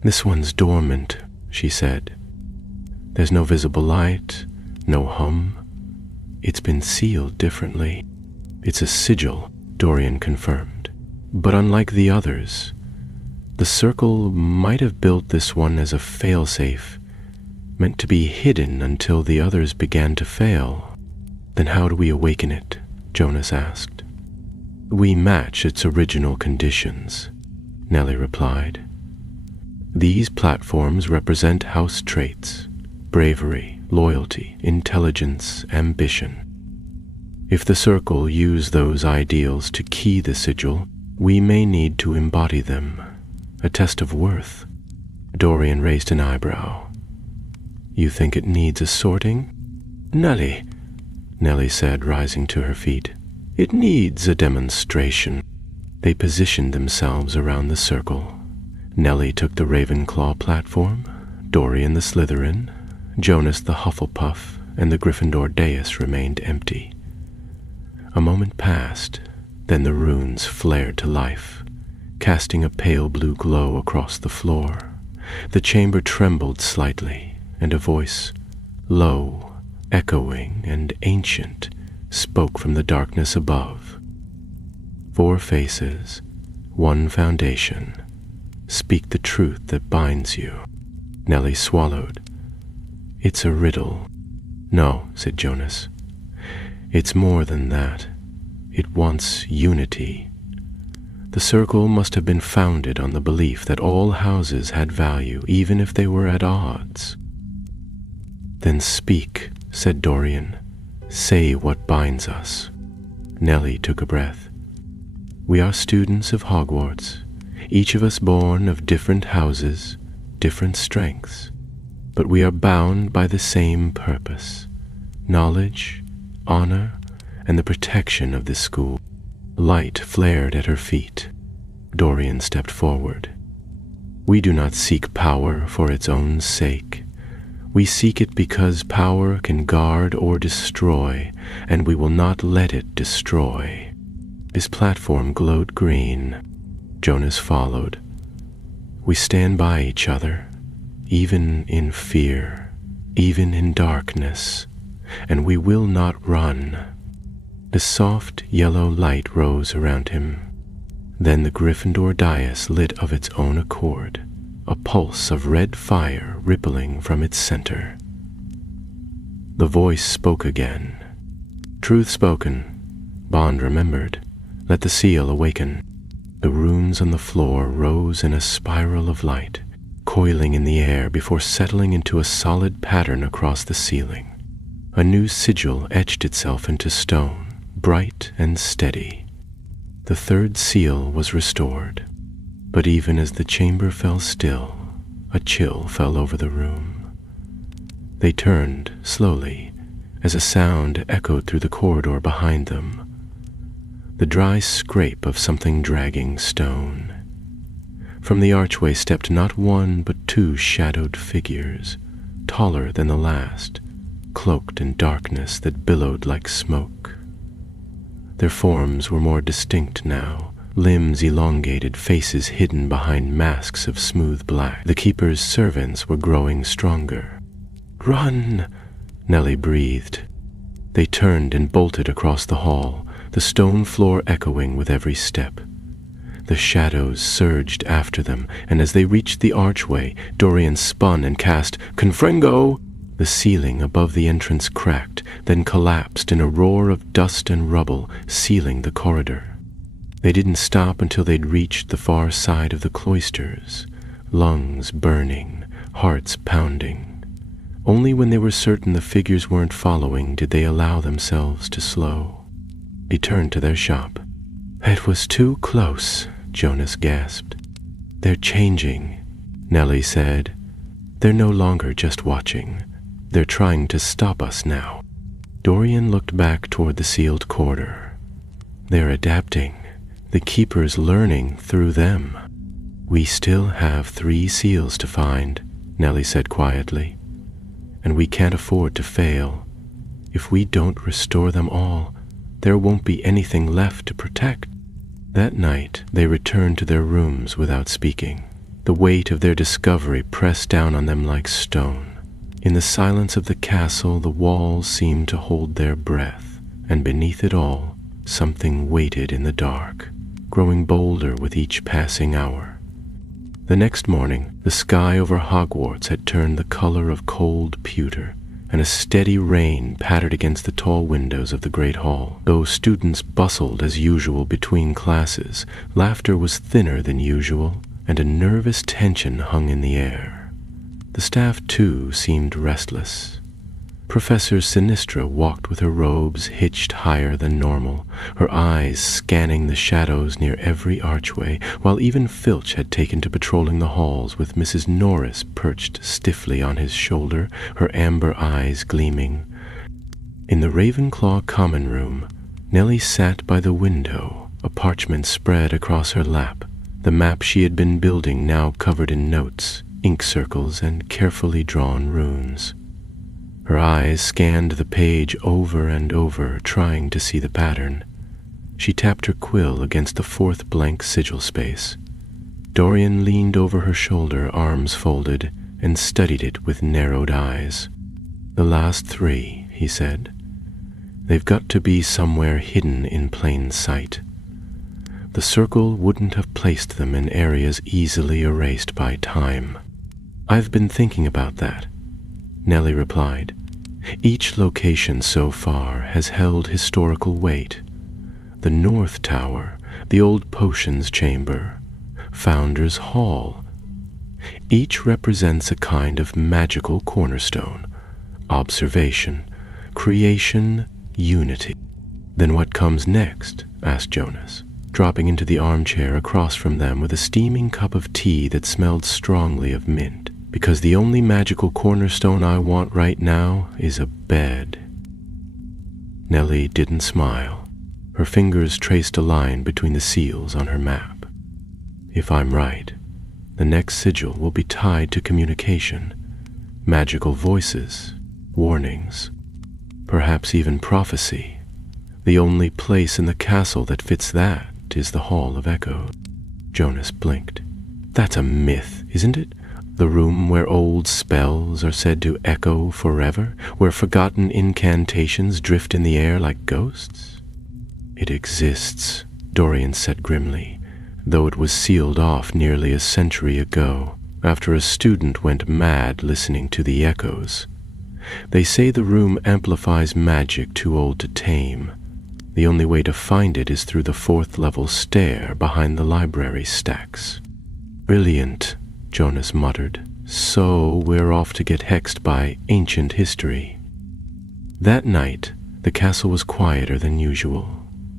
This one's dormant, she said. There's no visible light, no hum. It's been sealed differently. It's a sigil, Dorian confirmed. But unlike the others, the circle might have built this one as a failsafe, meant to be hidden until the others began to fail. Then how do we awaken it? Jonas asked. We match its original conditions, Nellie replied. These platforms represent house traits: bravery, loyalty, intelligence, ambition. If the circle use those ideals to key the sigil, we may need to embody them. A test of worth. Dorian raised an eyebrow. You think it needs a sorting? Nellie said, rising to her feet. It needs a demonstration. They positioned themselves around the circle. Nellie took the Ravenclaw platform, Dorian the Slytherin, Jonas the Hufflepuff, and the Gryffindor dais remained empty. A moment passed, then the runes flared to life, casting a pale blue glow across the floor. The chamber trembled slightly, and a voice, low, echoing and ancient, spoke from the darkness above. 4 faces, 1 foundation. Speak the truth that binds you. Nellie swallowed. It's a riddle. No, said Jonas. It's more than that. It wants unity. The circle must have been founded on the belief that all houses had value, even if they were at odds. Then speak, said Dorian. Say what binds us. Nellie took a breath. We are students of Hogwarts, each of us born of different houses, different strengths, but we are bound by the same purpose: knowledge, honor, and the protection of this school. Light flared at her feet. Dorian stepped forward. We do not seek power for its own sake. We seek it because power can guard or destroy, and we will not let it destroy. His platform glowed green. Jonas followed. We stand by each other, even in fear, even in darkness, and we will not run. The soft yellow light rose around him. Then the Gryffindor dais lit of its own accord, a pulse of red fire rippling from its center. The voice spoke again. Truth spoken, Bond remembered. Let the seal awaken. The runes on the floor rose in a spiral of light, coiling in the air before settling into a solid pattern across the ceiling. A new sigil etched itself into stone, bright and steady. The 3rd seal was restored. But even as the chamber fell still, a chill fell over the room. They turned slowly as a sound echoed through the corridor behind them, the dry scrape of something dragging stone. From the archway stepped not one but two shadowed figures, taller than the last, cloaked in darkness that billowed like smoke. Their forms were more distinct now, limbs elongated, faces hidden behind masks of smooth black. The keeper's servants were growing stronger. "Run!" Nellie breathed. They turned and bolted across the hall, the stone floor echoing with every step. The shadows surged after them, and as they reached the archway, Dorian spun and cast Confringo! The ceiling above the entrance cracked, then collapsed in a roar of dust and rubble, sealing the corridor. They didn't stop until they'd reached the far side of the cloisters, lungs burning, hearts pounding. Only when they were certain the figures weren't following did they allow themselves to slow. They turned to their shop. "It was too close," Jonas gasped. "They're changing," Nellie said. "They're no longer just watching. They're trying to stop us now." Dorian looked back toward the sealed corridor. "They're adapting. The Keeper's learning through them." "We still have 3 seals to find," Nellie said quietly. "And we can't afford to fail. If we don't restore them all, there won't be anything left to protect." That night, they returned to their rooms without speaking. The weight of their discovery pressed down on them like stone. In the silence of the castle, the walls seemed to hold their breath, and beneath it all, something waited in the dark, growing bolder with each passing hour. The next morning, the sky over Hogwarts had turned the color of cold pewter, and a steady rain pattered against the tall windows of the great hall. Though students bustled as usual between classes, laughter was thinner than usual, and a nervous tension hung in the air. The staff, too, seemed restless. Professor Sinistra walked with her robes hitched higher than normal, her eyes scanning the shadows near every archway, while even Filch had taken to patrolling the halls with Mrs. Norris perched stiffly on his shoulder, her amber eyes gleaming. In the Ravenclaw common room, Nellie sat by the window, a parchment spread across her lap, the map she had been building now covered in notes, ink circles, and carefully drawn runes. Her eyes scanned the page over and over, trying to see the pattern. She tapped her quill against the 4th blank sigil space. Dorian leaned over her shoulder, arms folded, and studied it with narrowed eyes. "The last 3, he said. "They've got to be somewhere hidden in plain sight. The circle wouldn't have placed them in areas easily erased by time." "I've been thinking about that," Nellie replied. "Each location so far has held historical weight. The North Tower, the old potions chamber, Founders Hall. Each represents a kind of magical cornerstone. Observation, creation, unity." "Then what comes next?" asked Jonas, dropping into the armchair across from them with a steaming cup of tea that smelled strongly of mint. "Because the only magical cornerstone I want right now is a bed." Nellie didn't smile. Her fingers traced a line between the seals on her map. "If I'm right, the next sigil will be tied to communication, magical voices, warnings, perhaps even prophecy. The only place in the castle that fits that is the Hall of Echoes." Jonas blinked. "That's a myth, isn't it? The room where old spells are said to echo forever, where forgotten incantations drift in the air like ghosts?" "It exists," Dorian said grimly, "though it was sealed off nearly a century ago, after a student went mad listening to the echoes. They say the room amplifies magic too old to tame. The only way to find it is through the 4th level stair behind the library stacks." "Brilliant," Jonas muttered. "So we're off to get hexed by ancient history." That night, the castle was quieter than usual.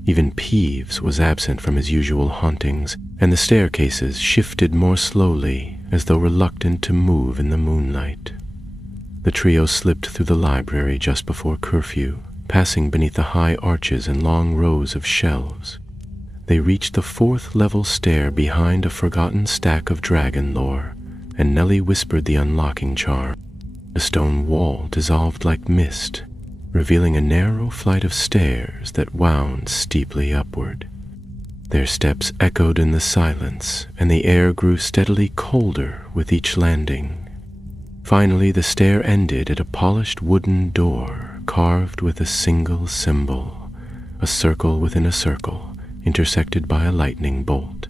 Even Peeves was absent from his usual hauntings, and the staircases shifted more slowly, as though reluctant to move in the moonlight. The trio slipped through the library just before curfew, passing beneath the high arches and long rows of shelves. They reached the 4th-level stair behind a forgotten stack of dragon lore, and Nellie whispered the unlocking charm. The stone wall dissolved like mist, revealing a narrow flight of stairs that wound steeply upward. Their steps echoed in the silence, and the air grew steadily colder with each landing. Finally, the stair ended at a polished wooden door carved with a single symbol, a circle within a circle, intersected by a lightning bolt.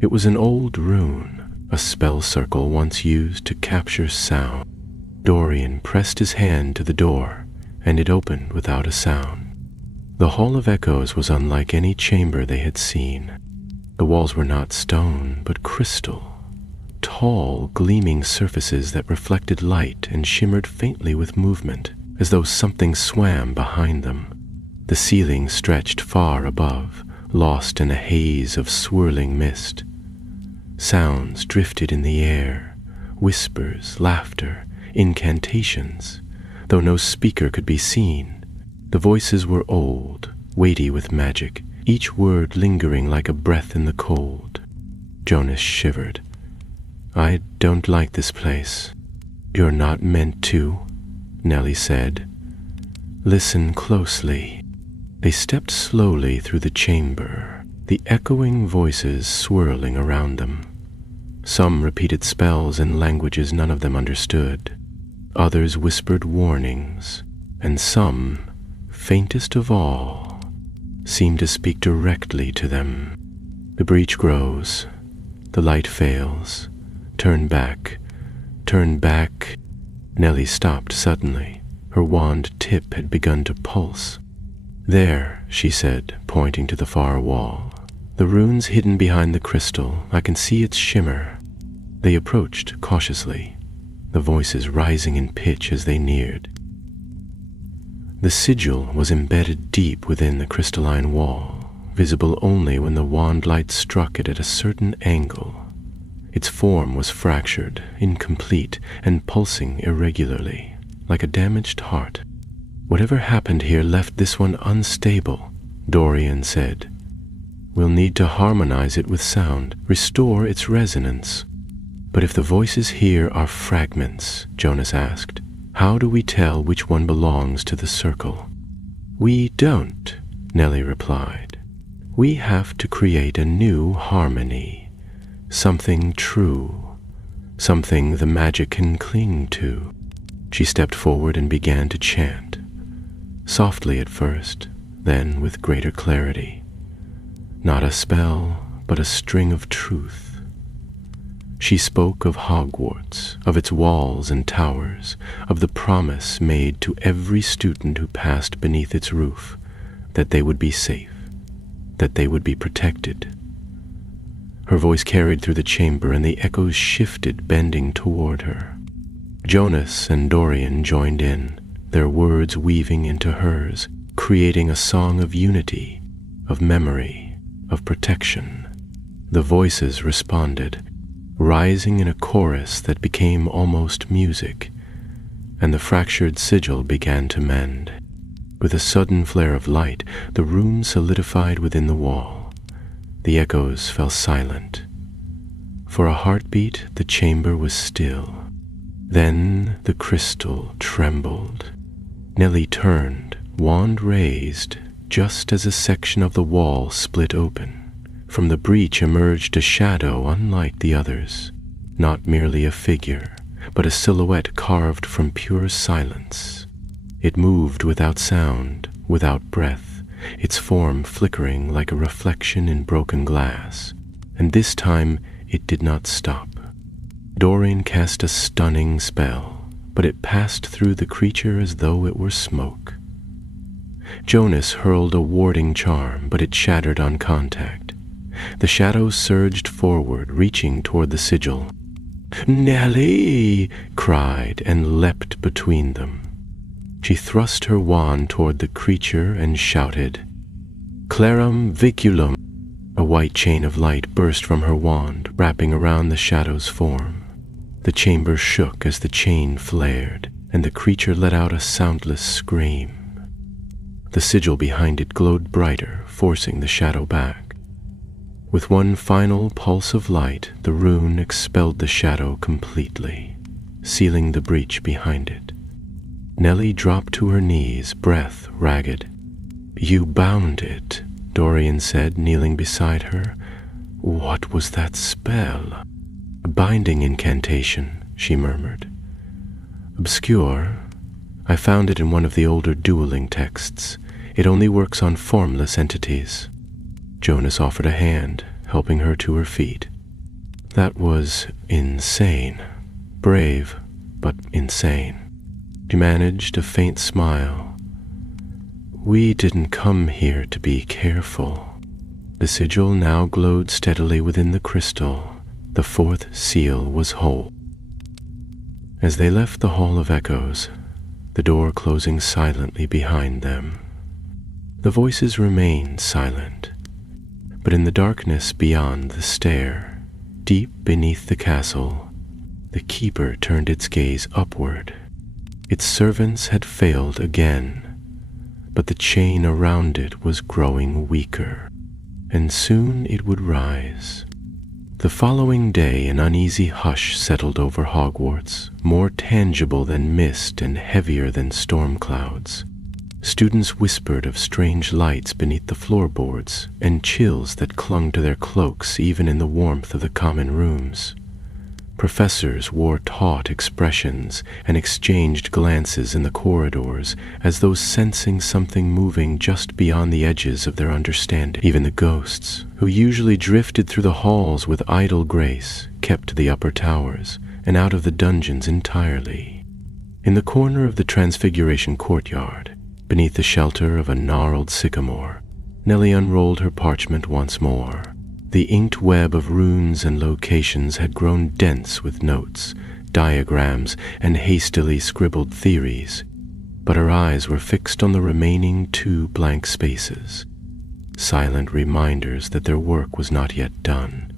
It was an old rune, a spell circle once used to capture sound. Dorian pressed his hand to the door, and it opened without a sound. The Hall of Echoes was unlike any chamber they had seen. The walls were not stone, but crystal, tall, gleaming surfaces that reflected light and shimmered faintly with movement, as though something swam behind them. The ceiling stretched far above, lost in a haze of swirling mist. Sounds drifted in the air, whispers, laughter, incantations, though no speaker could be seen. The voices were old, weighty with magic, each word lingering like a breath in the cold. Jonas shivered. "I don't like this place." "You're not meant to," Nellie said. "Listen closely." They stepped slowly through the chamber, the echoing voices swirling around them. Some repeated spells in languages none of them understood. Others whispered warnings, and some, faintest of all, seemed to speak directly to them. The breach grows. The light fails. Turn back. Turn back. Nellie stopped suddenly. Her wand tip had begun to pulse. "There," she said, pointing to the far wall. "The rune's hidden behind the crystal. I can see its shimmer." They approached cautiously, the voices rising in pitch as they neared. The sigil was embedded deep within the crystalline wall, visible only when the wand light struck it at a certain angle. Its form was fractured, incomplete, and pulsing irregularly, like a damaged heart. "Whatever happened here left this one unstable," Dorian said. "We'll need to harmonize it with sound, restore its resonance." "But if the voices here are fragments," Jonas asked, "how do we tell which one belongs to the circle?" "We don't," Nellie replied. "We have to create a new harmony, something true, something the magic can cling to." She stepped forward and began to chant, softly at first, then with greater clarity. Not a spell, but a string of truth. She spoke of Hogwarts, of its walls and towers, of the promise made to every student who passed beneath its roof, that they would be safe, that they would be protected. Her voice carried through the chamber, and the echoes shifted, bending toward her. Jonas and Dorian joined in, their words weaving into hers, creating a song of unity, of memory, of protection. The voices responded, rising in a chorus that became almost music, and the fractured sigil began to mend. With a sudden flare of light, the rune solidified within the wall. The echoes fell silent. For a heartbeat, the chamber was still. Then the crystal trembled. Nellie turned, wand raised, just as a section of the wall split open. From the breach emerged a shadow unlike the others, not merely a figure, but a silhouette carved from pure silence. It moved without sound, without breath, its form flickering like a reflection in broken glass, and this time it did not stop. Dorian cast a stunning spell, but it passed through the creature as though it were smoke. Jonas hurled a warding charm, but it shattered on contact. The shadow surged forward, reaching toward the sigil. "Nellie!" cried, and leapt between them. She thrust her wand toward the creature and shouted, "Clarum viculum!" A white chain of light burst from her wand, wrapping around the shadow's form. The chamber shook as the chain flared, and the creature let out a soundless scream. The sigil behind it glowed brighter, forcing the shadow back. With one final pulse of light, the rune expelled the shadow completely, sealing the breach behind it. Nellie dropped to her knees, breath ragged. "You bound it," Dorian said, kneeling beside her. "What was that spell?" "A binding incantation," she murmured. "Obscure. I found it in one of the older dueling texts. It only works on formless entities." Jonas offered a hand, helping her to her feet. "That was insane. Brave, but insane." She managed a faint smile. "We didn't come here to be careful." The sigil now glowed steadily within the crystal. The fourth seal was whole. As they left the Hall of Echoes, the door closing silently behind them, the voices remained silent. But in the darkness beyond the stair, deep beneath the castle, the keeper turned its gaze upward. Its servants had failed again, but the chain around it was growing weaker, and soon it would rise. The following day, an uneasy hush settled over Hogwarts, more tangible than mist and heavier than storm clouds. Students whispered of strange lights beneath the floorboards and chills that clung to their cloaks even in the warmth of the common rooms. Professors wore taut expressions and exchanged glances in the corridors as though sensing something moving just beyond the edges of their understanding. Even the ghosts, who usually drifted through the halls with idle grace, kept to the upper towers and out of the dungeons entirely. In the corner of the Transfiguration courtyard, beneath the shelter of a gnarled sycamore, Nellie unrolled her parchment once more. The inked web of runes and locations had grown dense with notes, diagrams, and hastily scribbled theories, but her eyes were fixed on the remaining 2 blank spaces, silent reminders that their work was not yet done.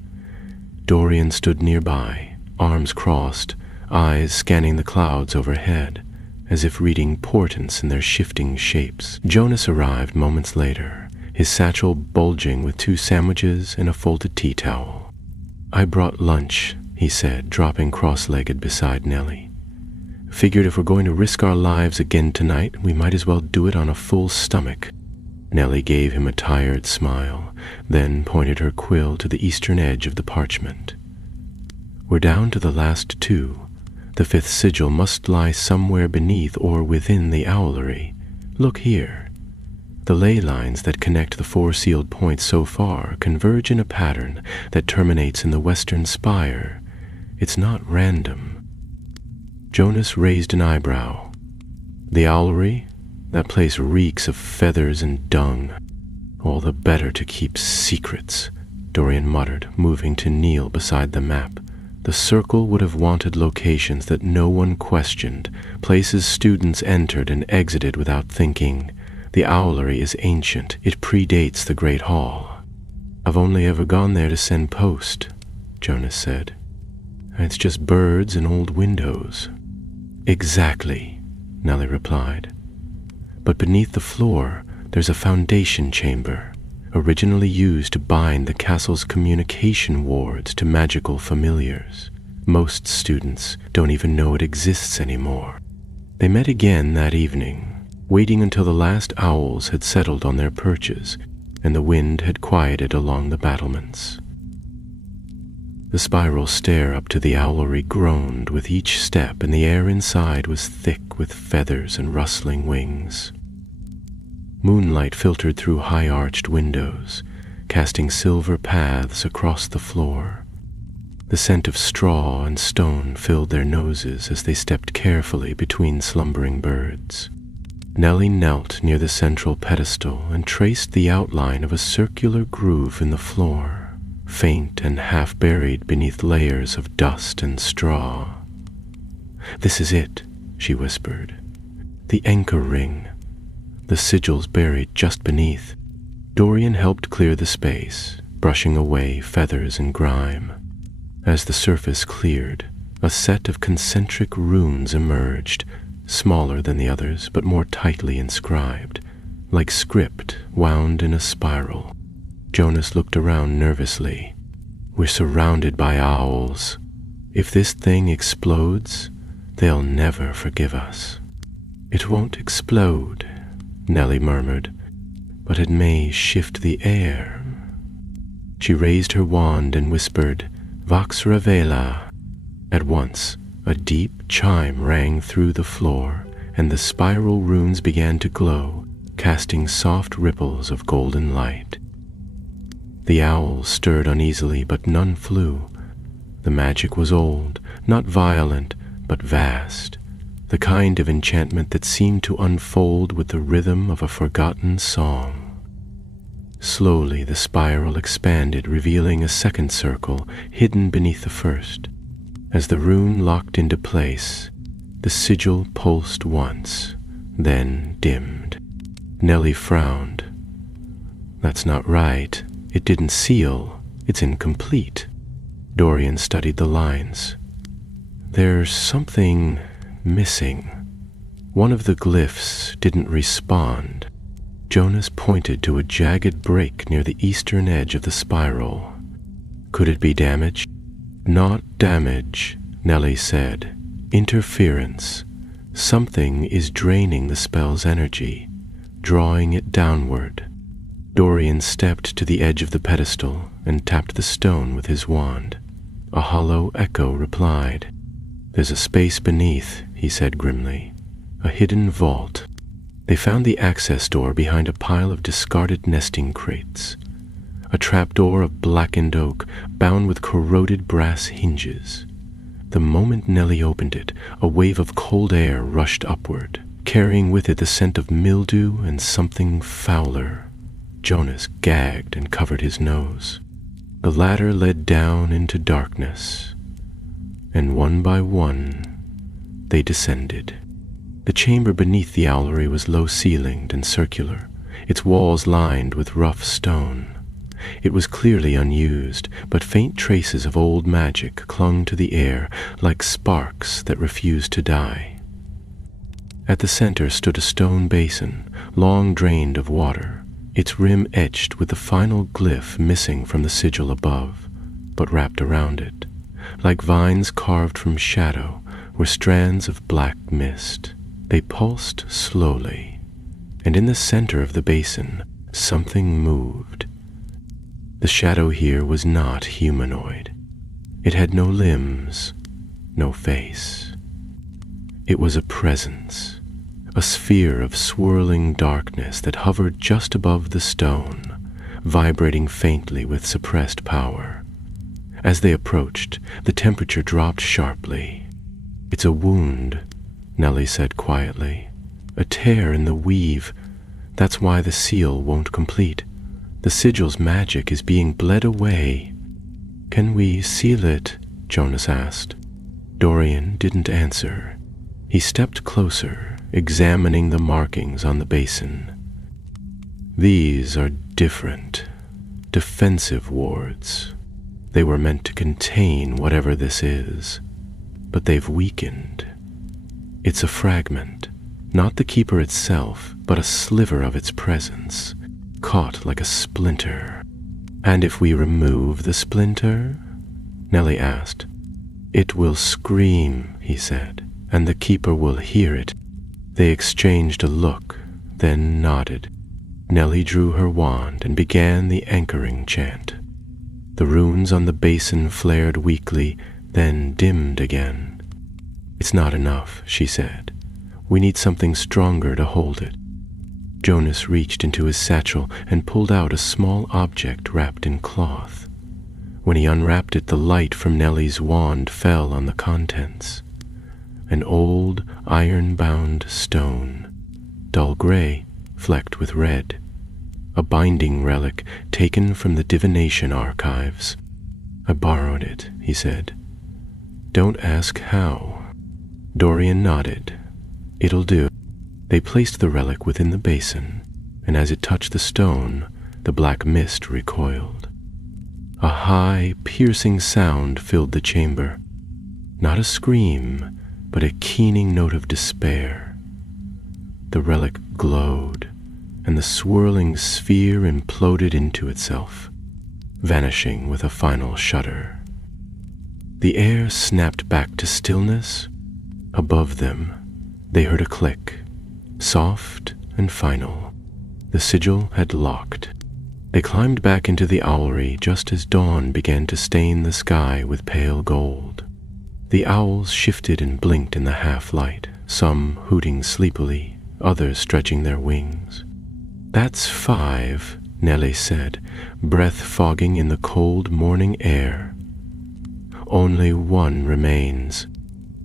Dorian stood nearby, arms crossed, eyes scanning the clouds overhead, as if reading portents in their shifting shapes. Jonas arrived moments later, his satchel bulging with 2 sandwiches and a folded tea towel. "I brought lunch," he said, dropping cross-legged beside Nellie. "Figured if we're going to risk our lives again tonight, we might as well do it on a full stomach." Nellie gave him a tired smile, then pointed her quill to the eastern edge of the parchment. "We're down to the last 2. The 5th sigil must lie somewhere beneath or within the owlery. Look here. The ley lines that connect the 4 sealed points so far converge in a pattern that terminates in the western spire. It's not random." Jonas raised an eyebrow. "The owlery? That place reeks of feathers and dung. All the better to keep secrets," Dorian muttered, moving to kneel beside the map. The circle would have wanted locations that no one questioned, places students entered and exited without thinking. The owlery is ancient. It predates the Great Hall. "I've only ever gone there to send post," Jonas said. "It's just birds and old windows." "Exactly," Nellie replied. "But beneath the floor, there's a foundation chamber, originally used to bind the castle's communication wards to magical familiars. Most students don't even know it exists anymore." They met again that evening, waiting until the last owls had settled on their perches and the wind had quieted along the battlements. The spiral stair up to the owlery groaned with each step, and the air inside was thick with feathers and rustling wings. Moonlight filtered through high-arched windows, casting silver paths across the floor. The scent of straw and stone filled their noses as they stepped carefully between slumbering birds. Nellie knelt near the central pedestal and traced the outline of a circular groove in the floor, faint and half-buried beneath layers of dust and straw. "This is it," she whispered. "The anchor ring. The sigil's buried just beneath." Dorian helped clear the space, brushing away feathers and grime. As the surface cleared, a set of concentric runes emerged, smaller than the others but more tightly inscribed, like script wound in a spiral. Jonas looked around nervously. We're surrounded by owls. If this thing explodes, they'll never forgive us. It won't explode, Nellie murmured, but it may shift the air. She raised her wand and whispered, Vox Revela. At once, a deep chime rang through the floor, and the spiral runes began to glow, casting soft ripples of golden light. The owls stirred uneasily, but none flew. The magic was old, not violent, but vast, the kind of enchantment that seemed to unfold with the rhythm of a forgotten song. Slowly the spiral expanded, revealing a second circle hidden beneath the first. As the rune locked into place, the sigil pulsed once, then dimmed. Nellie frowned. That's not right. It didn't seal. It's incomplete. Dorian studied the lines. There's something missing. One of the glyphs didn't respond. Jonas pointed to a jagged break near the eastern edge of the spiral. Could it be damage? Not damage, Nellie said. Interference. Something is draining the spell's energy, drawing it downward. Dorian stepped to the edge of the pedestal and tapped the stone with his wand. A hollow echo replied. There's a space beneath, he said grimly. A hidden vault. They found the access door behind a pile of discarded nesting crates. A trapdoor of blackened oak, bound with corroded brass hinges. The moment Nellie opened it, a wave of cold air rushed upward, carrying with it the scent of mildew and something fouler. Jonas gagged and covered his nose. The ladder led down into darkness, and one by one they descended. The chamber beneath the owlery was low-ceilinged and circular, its walls lined with rough stone. It was clearly unused, but faint traces of old magic clung to the air like sparks that refused to die. At the center stood a stone basin, long drained of water, its rim etched with the final glyph missing from the sigil above, but wrapped around it. Like vines carved from shadow were strands of black mist. They pulsed slowly, and in the center of the basin, something moved. The shadow here was not humanoid. It had no limbs, no face. It was a presence, a sphere of swirling darkness that hovered just above the stone, vibrating faintly with suppressed power. As they approached, the temperature dropped sharply. It's a wound, Nellie said quietly. A tear in the weave. That's why the seal won't complete. The sigil's magic is being bled away. Can we seal it? Jonas asked. Dorian didn't answer. He stepped closer, examining the markings on the basin. These are different, defensive wards. They were meant to contain whatever this is, but they've weakened. It's a fragment, not the keeper itself, but a sliver of its presence, caught like a splinter. And if we remove the splinter? Nellie asked. It will scream, he said, and the keeper will hear it. They exchanged a look, then nodded. Nellie drew her wand and began the anchoring chant. The runes on the basin flared weakly, then dimmed again. It's not enough, she said. We need something stronger to hold it. Jonas reached into his satchel and pulled out a small object wrapped in cloth. When he unwrapped it, the light from Nellie's wand fell on the contents. An old, iron-bound stone, dull gray, flecked with red. A binding relic taken from the divination archives. I borrowed it, he said. Don't ask how. Dorian nodded. It'll do. They placed the relic within the basin, and as it touched the stone, the black mist recoiled. A high, piercing sound filled the chamber. Not a scream, but a keening note of despair. The relic glowed, and the swirling sphere imploded into itself, vanishing with a final shudder. The air snapped back to stillness. Above them, they heard a click, soft and final. The sigil had locked. They climbed back into the owlery just as dawn began to stain the sky with pale gold. The owls shifted and blinked in the half-light, some hooting sleepily, others stretching their wings. "That's 5, Nellie said, breath fogging in the cold morning air. "Only 1 remains."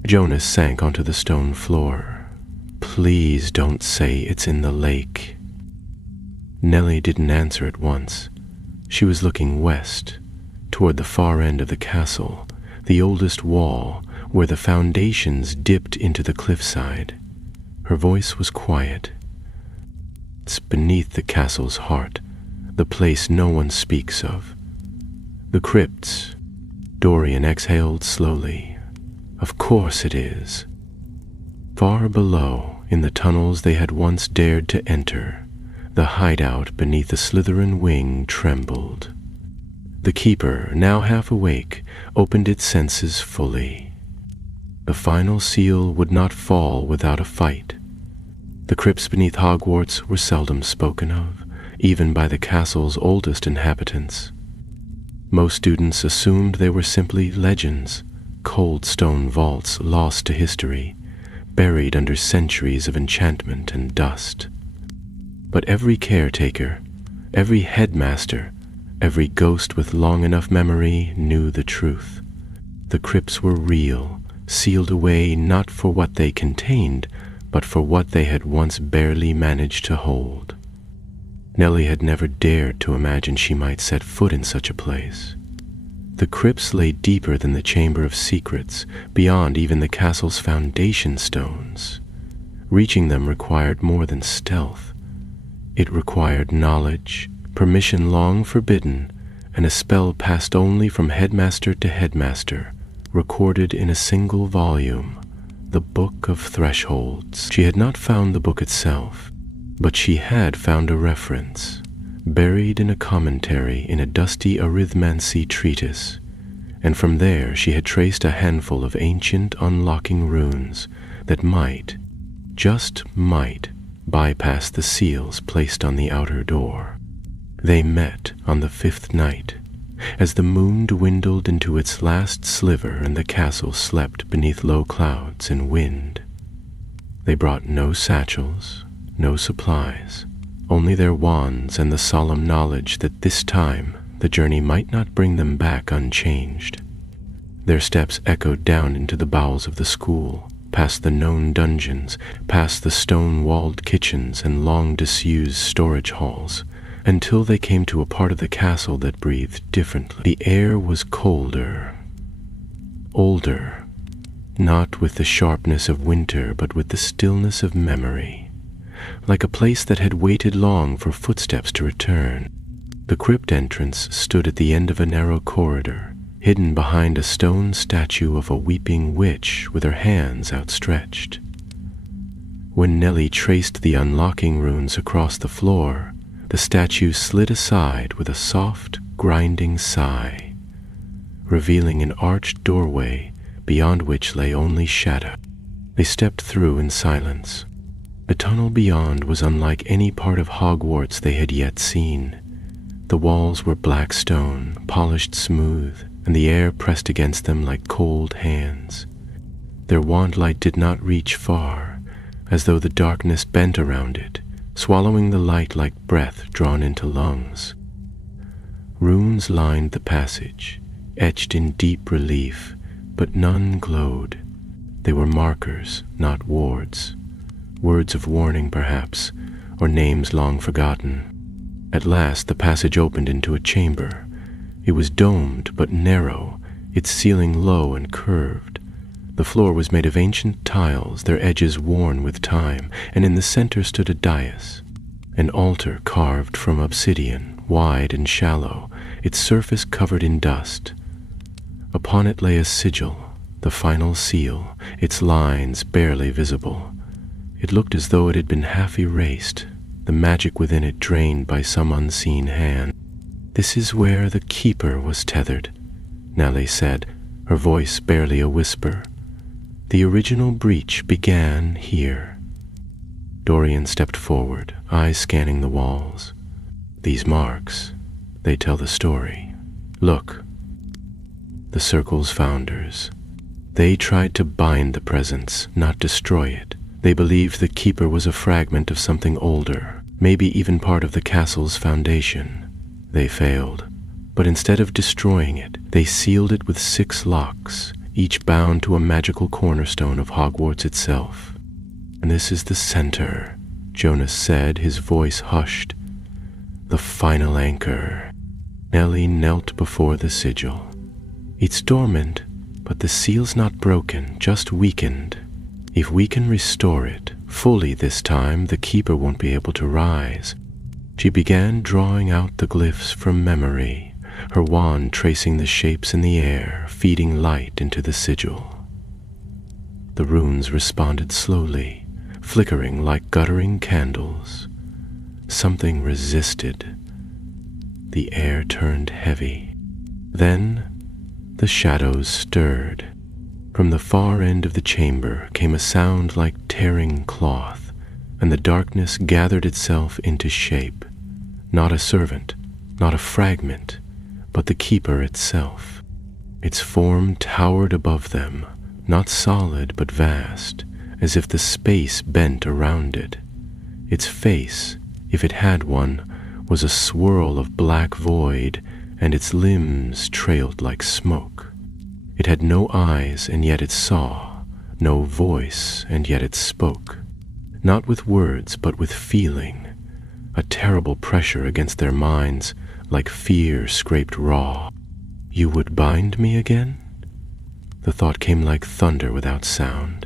Jonas sank onto the stone floor. "Please don't say it's in the lake." Nellie didn't answer at once. She was looking west, toward the far end of the castle, the oldest wall, where the foundations dipped into the cliffside. Her voice was quiet. "It's beneath the castle's heart, the place no one speaks of. The crypts." Dorian exhaled slowly. "Of course it is." Far below, in the tunnels they had once dared to enter, the hideout beneath the Slytherin wing trembled. The keeper, now half awake, opened its senses fully. The final seal would not fall without a fight. The crypts beneath Hogwarts were seldom spoken of, even by the castle's oldest inhabitants. Most students assumed they were simply legends, cold stone vaults lost to history, buried under centuries of enchantment and dust. But every caretaker, every headmaster, every ghost with long enough memory knew the truth. The crypts were real, sealed away not for what they contained, but for what they had once barely managed to hold. Nellie had never dared to imagine she might set foot in such a place. The crypts lay deeper than the Chamber of Secrets, beyond even the castle's foundation stones. Reaching them required more than stealth. It required knowledge, permission long forbidden, and a spell passed only from headmaster to headmaster, recorded in a single volume, the Book of Thresholds. She had not found the book itself, but she had found a reference, buried in a commentary in a dusty arithmancy treatise, and from there she had traced a handful of ancient unlocking runes that might, just might, bypass the seals placed on the outer door. They met on the 5th night, as the moon dwindled into its last sliver and the castle slept beneath low clouds and wind. They brought no satchels, no supplies, only their wands and the solemn knowledge that this time the journey might not bring them back unchanged. Their steps echoed down into the bowels of the school, past the known dungeons, past the stone-walled kitchens and long disused storage halls, until they came to a part of the castle that breathed differently. The air was colder, older, not with the sharpness of winter, but with the stillness of memory, like a place that had waited long for footsteps to return. The crypt entrance stood at the end of a narrow corridor, hidden behind a stone statue of a weeping witch with her hands outstretched. When Nellie traced the unlocking runes across the floor, the statue slid aside with a soft, grinding sigh, revealing an arched doorway beyond which lay only shadow. They stepped through in silence. The tunnel beyond was unlike any part of Hogwarts they had yet seen. The walls were black stone, polished smooth, and the air pressed against them like cold hands. Their wand light did not reach far, as though the darkness bent around it, swallowing the light like breath drawn into lungs. Runes lined the passage, etched in deep relief, but none glowed. They were markers, not wards. Words of warning, perhaps, or names long forgotten. At last the passage opened into a chamber. It was domed but narrow, its ceiling low and curved. The floor was made of ancient tiles, their edges worn with time, and in the center stood a dais, an altar carved from obsidian, wide and shallow, its surface covered in dust. Upon it lay a sigil, the final seal, its lines barely visible. It looked as though it had been half erased, the magic within it drained by some unseen hand. "This is where the keeper was tethered," Nellie said, her voice barely a whisper. "The original breach began here." Dorian stepped forward, eyes scanning the walls. "These marks, they tell the story. Look." The Circle's founders. They tried to bind the presence, not destroy it. They believed the keeper was a fragment of something older, maybe even part of the castle's foundation. They failed, but instead of destroying it, they sealed it with 6 locks, each bound to a magical cornerstone of Hogwarts itself. "And this is the center," Jonas said, his voice hushed. "The final anchor." Nellie knelt before the sigil. "It's dormant, but the seal's not broken, just weakened. If we can restore it fully this time, the keeper won't be able to rise." She began drawing out the glyphs from memory, her wand tracing the shapes in the air, feeding light into the sigil. The runes responded slowly, flickering like guttering candles. Something resisted. The air turned heavy. Then the shadows stirred. From the far end of the chamber came a sound like tearing cloth, and the darkness gathered itself into shape. Not a servant, not a fragment, but the keeper itself. Its form towered above them, not solid but vast, as if the space bent around it. Its face, if it had one, was a swirl of black void, and its limbs trailed like smoke. It had no eyes, and yet it saw, no voice, and yet it spoke. Not with words, but with feeling, a terrible pressure against their minds, like fear scraped raw. "You would bind me again?" The thought came like thunder without sound.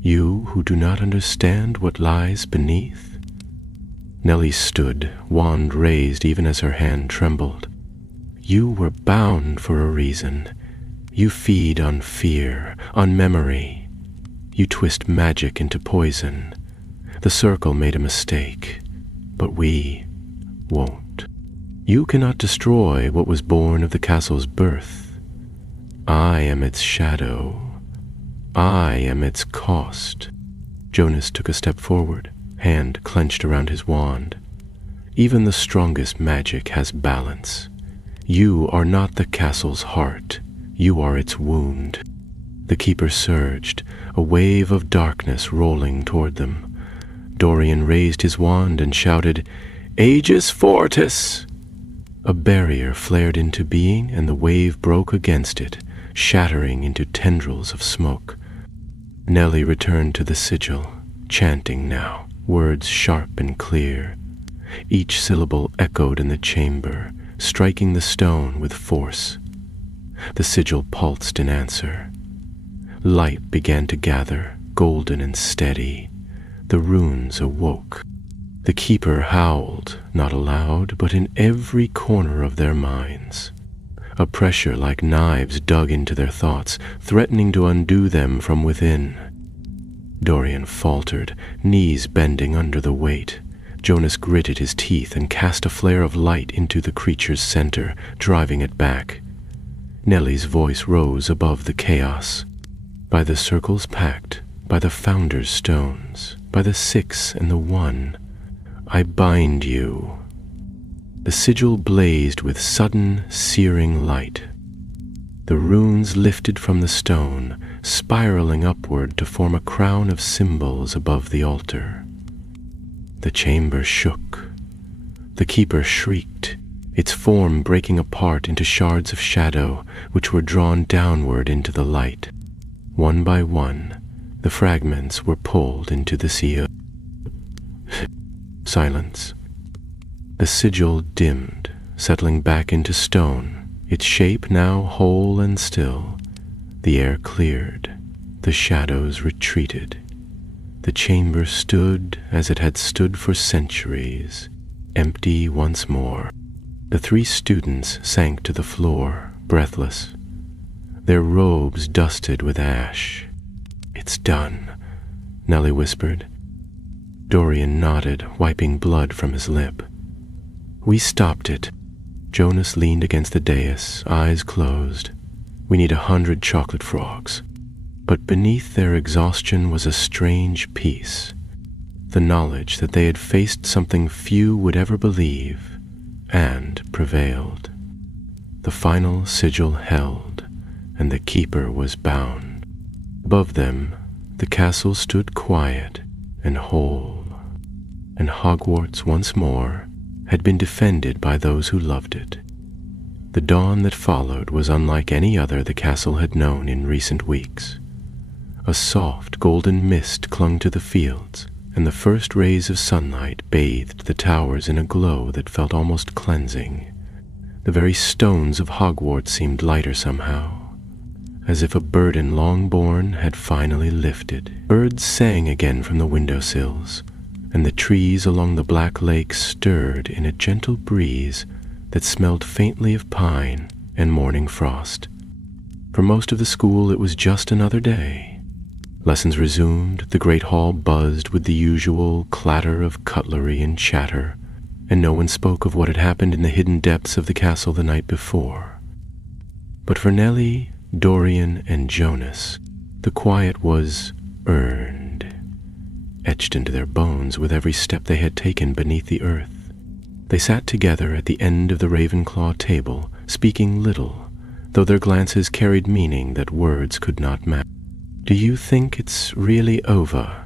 "You who do not understand what lies beneath?" Nellie stood, wand raised even as her hand trembled. "You were bound for a reason. You feed on fear, on memory. You twist magic into poison. The Circle made a mistake, but we won't. You cannot destroy what was born of the castle's birth. I am its shadow. I am its cost." Jonas took a step forward, hand clenched around his wand. "Even the strongest magic has balance. You are not the castle's heart. You are its wound." The keeper surged, a wave of darkness rolling toward them. Dorian raised his wand and shouted, "Aegis Fortis!" A barrier flared into being, and the wave broke against it, shattering into tendrils of smoke. Nellie returned to the sigil, chanting now, words sharp and clear. Each syllable echoed in the chamber, striking the stone with force. The sigil pulsed in answer. Light began to gather, golden and steady. The runes awoke. The keeper howled, not aloud, but in every corner of their minds. A pressure like knives dug into their thoughts, threatening to undo them from within. Dorian faltered, knees bending under the weight. Jonas gritted his teeth and cast a flare of light into the creature's center, driving it back. Nellie's voice rose above the chaos. "By the Circle's pact, by the Founder's stones, by the 6 and the 1, I bind you." The sigil blazed with sudden, searing light. The runes lifted from the stone, spiraling upward to form a crown of symbols above the altar. The chamber shook. The keeper shrieked, its form breaking apart into shards of shadow, which were drawn downward into the light. One by one, the fragments were pulled into the sea. Silence. The sigil dimmed, settling back into stone, its shape now whole and still. The air cleared. The shadows retreated. The chamber stood as it had stood for centuries, empty once more. The 3 students sank to the floor, breathless, their robes dusted with ash. done," Nellie whispered. Dorian nodded, wiping blood from his lip. "We stopped it." Jonas leaned against the dais, eyes closed. "We need 100 chocolate frogs." But beneath their exhaustion was a strange peace, the knowledge that they had faced something few would ever believe, and prevailed. The final sigil held, and the keeper was bound. Above them, the castle stood quiet and whole, and Hogwarts once more had been defended by those who loved it. The dawn that followed was unlike any other the castle had known in recent weeks. A soft golden mist clung to the fields, and the first rays of sunlight bathed the towers in a glow that felt almost cleansing. The very stones of Hogwarts seemed lighter somehow, as if a burden long borne had finally lifted. Birds sang again from the windowsills, and the trees along the black lake stirred in a gentle breeze that smelled faintly of pine and morning frost. For most of the school it was just another day. Lessons resumed, the great hall buzzed with the usual clatter of cutlery and chatter, and no one spoke of what had happened in the hidden depths of the castle the night before. But for Nellie, Dorian, and Jonas, the quiet was earned, etched into their bones with every step they had taken beneath the earth. They sat together at the end of the Ravenclaw table, speaking little, though their glances carried meaning that words could not match. "Do you think it's really over?"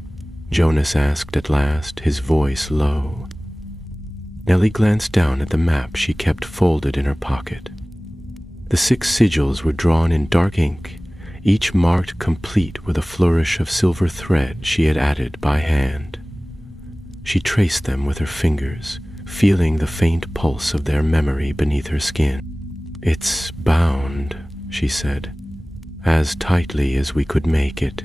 Jonas asked at last, his voice low. Nellie glanced down at the map she kept folded in her pocket. The 6 sigils were drawn in dark ink, each marked complete with a flourish of silver thread she had added by hand. She traced them with her fingers, feeling the faint pulse of their memory beneath her skin. "It's bound," she said, "as tightly as we could make it.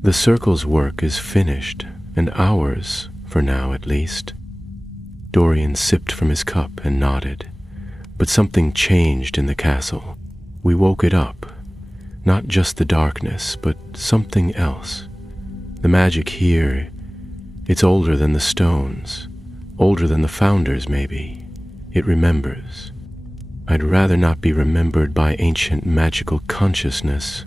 The circle's work is finished, and ours, for now at least." Dorian sipped from his cup and nodded. But something changed in the castle. We woke it up. Not just the darkness, but something else. The magic here, it's older than the stones, older than the founders maybe. It remembers. "I'd rather not be remembered by ancient magical consciousness,"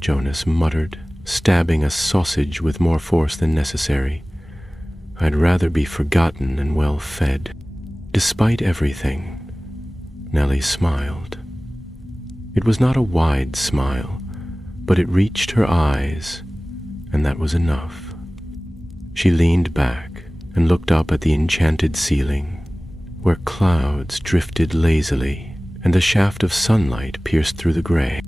Jonas muttered, stabbing a sausage with more force than necessary. "I'd rather be forgotten and well fed." Despite everything, Nellie smiled. It was not a wide smile, but it reached her eyes, and that was enough. She leaned back and looked up at the enchanted ceiling, where clouds drifted lazily and a shaft of sunlight pierced through the gray.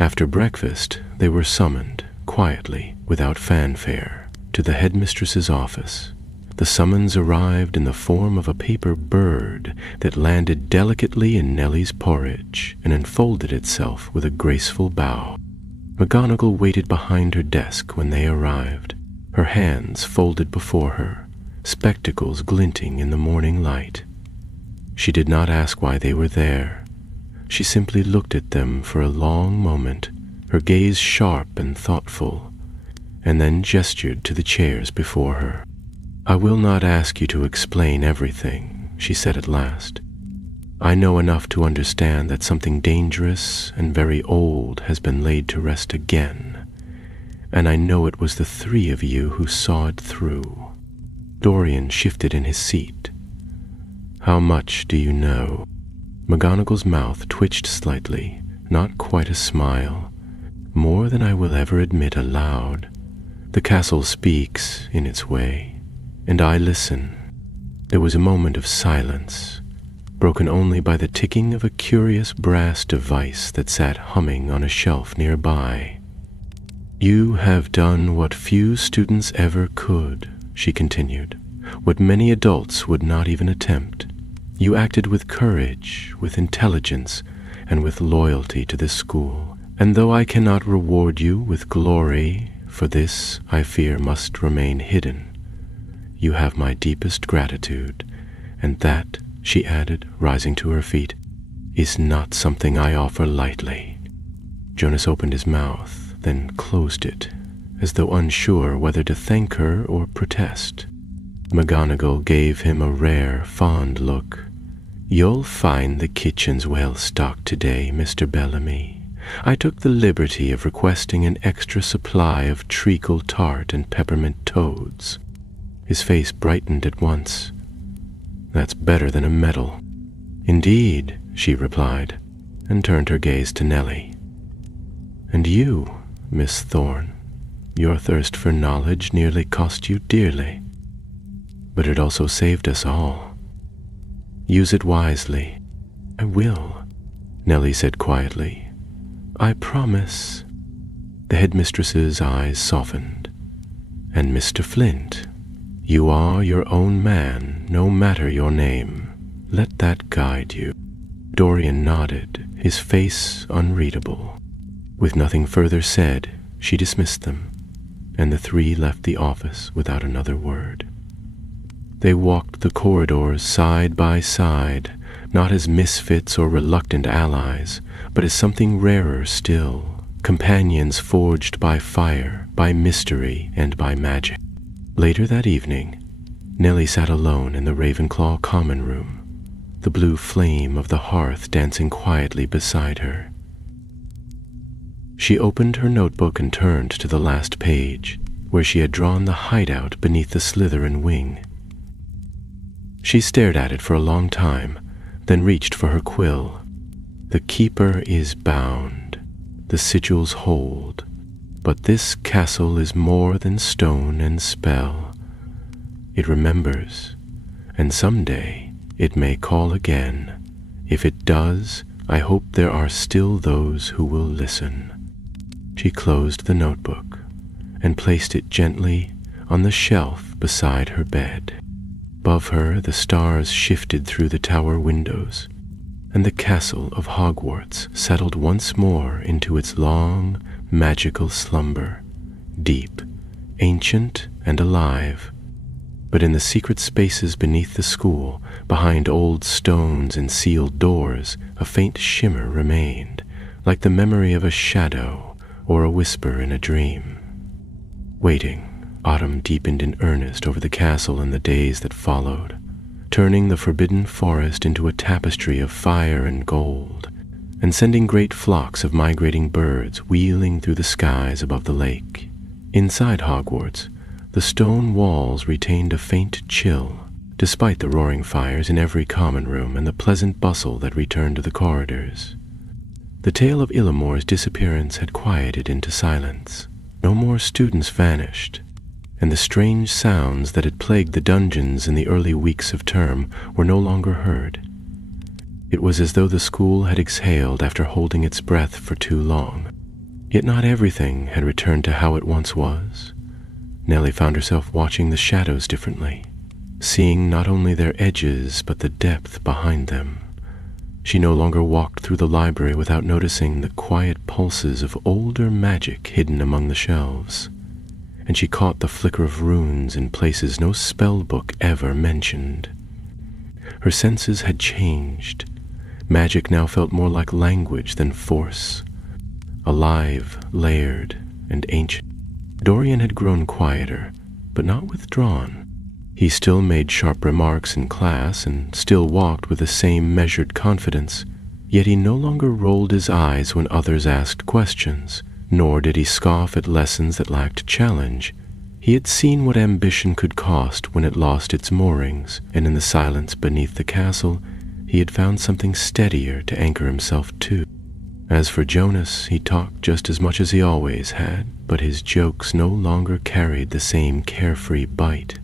After breakfast, they were summoned, quietly, without fanfare, to the headmistress's office. The summons arrived in the form of a paper bird that landed delicately in Nellie's porridge and enfolded itself with a graceful bow. McGonagall waited behind her desk when they arrived, her hands folded before her, spectacles glinting in the morning light. She did not ask why they were there. She simply looked at them for a long moment, her gaze sharp and thoughtful, and then gestured to the chairs before her. "I will not ask you to explain everything," she said at last. "I know enough to understand that something dangerous and very old has been laid to rest again, and I know it was the 3 of you who saw it through." Dorian shifted in his seat. "How much do you know?" McGonagall's mouth twitched slightly, not quite a smile. "More than I will ever admit aloud. The castle speaks in its way, and I listen." There was a moment of silence, broken only by the ticking of a curious brass device that sat humming on a shelf nearby. "You have done what few students ever could," she continued, "what many adults would not even attempt. You acted with courage, with intelligence, and with loyalty to this school. And though I cannot reward you with glory, for this, I fear, must remain hidden, you have my deepest gratitude, and that," she added, rising to her feet, "is not something I offer lightly." Jonas opened his mouth, then closed it as though unsure whether to thank her or protest. McGonagall gave him a rare, fond look. "You'll find the kitchen's well stocked today, Mr. Bellamy. I took the liberty of requesting an extra supply of treacle tart and peppermint toads." His face brightened at once. "That's better than a medal." "Indeed," she replied, and turned her gaze to Nellie. "And you, Miss Thorne, your thirst for knowledge nearly cost you dearly. But it also saved us all. Use it wisely." "I will," Nellie said quietly. "I promise." The headmistress's eyes softened. "And Mr. Flint, you are your own man, no matter your name. Let that guide you." Dorian nodded, his face unreadable. With nothing further said, she dismissed them, and the three left the office without another word. They walked the corridors side by side, not as misfits or reluctant allies, but as something rarer still, companions forged by fire, by mystery, and by magic. Later that evening, Nellie sat alone in the Ravenclaw common room, the blue flame of the hearth dancing quietly beside her. She opened her notebook and turned to the last page, where she had drawn the hideout beneath the Slytherin wing. She stared at it for a long time, then reached for her quill. "The keeper is bound, the sigils hold, but this castle is more than stone and spell. It remembers, and someday it may call again. If it does, I hope there are still those who will listen." She closed the notebook and placed it gently on the shelf beside her bed. Above her, the stars shifted through the tower windows, and the castle of Hogwarts settled once more into its long, magical slumber, deep, ancient, and alive. But in the secret spaces beneath the school, behind old stones and sealed doors, a faint shimmer remained, like the memory of a shadow or a whisper in a dream. Waiting, autumn deepened in earnest over the castle in the days that followed, turning the forbidden forest into a tapestry of fire and gold, and sending great flocks of migrating birds wheeling through the skies above the lake. Inside Hogwarts, the stone walls retained a faint chill, despite the roaring fires in every common room and the pleasant bustle that returned to the corridors. The tale of Illamore's disappearance had quieted into silence. No more students vanished, and the strange sounds that had plagued the dungeons in the early weeks of term were no longer heard. It was as though the school had exhaled after holding its breath for too long. Yet not everything had returned to how it once was. Nellie found herself watching the shadows differently, seeing not only their edges but the depth behind them. She no longer walked through the library without noticing the quiet pulses of older magic hidden among the shelves, and she caught the flicker of runes in places no spell book ever mentioned. Her senses had changed. Magic now felt more like language than force, alive, layered, and ancient. Dorian had grown quieter, but not withdrawn. He still made sharp remarks in class and still walked with the same measured confidence, yet he no longer rolled his eyes when others asked questions, nor did he scoff at lessons that lacked challenge. He had seen what ambition could cost when it lost its moorings, and in the silence beneath the castle, he had found something steadier to anchor himself to. As for Jonas, he talked just as much as he always had, but his jokes no longer carried the same carefree bite.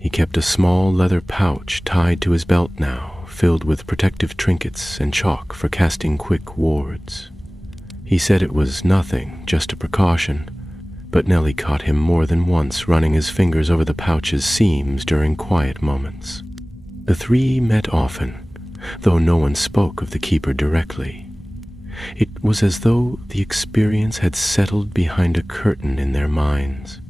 He kept a small leather pouch tied to his belt now, filled with protective trinkets and chalk for casting quick wards. He said it was nothing, just a precaution, but Nellie caught him more than once running his fingers over the pouch's seams during quiet moments. The three met often, though no one spoke of the keeper directly. It was as though the experience had settled behind a curtain in their minds,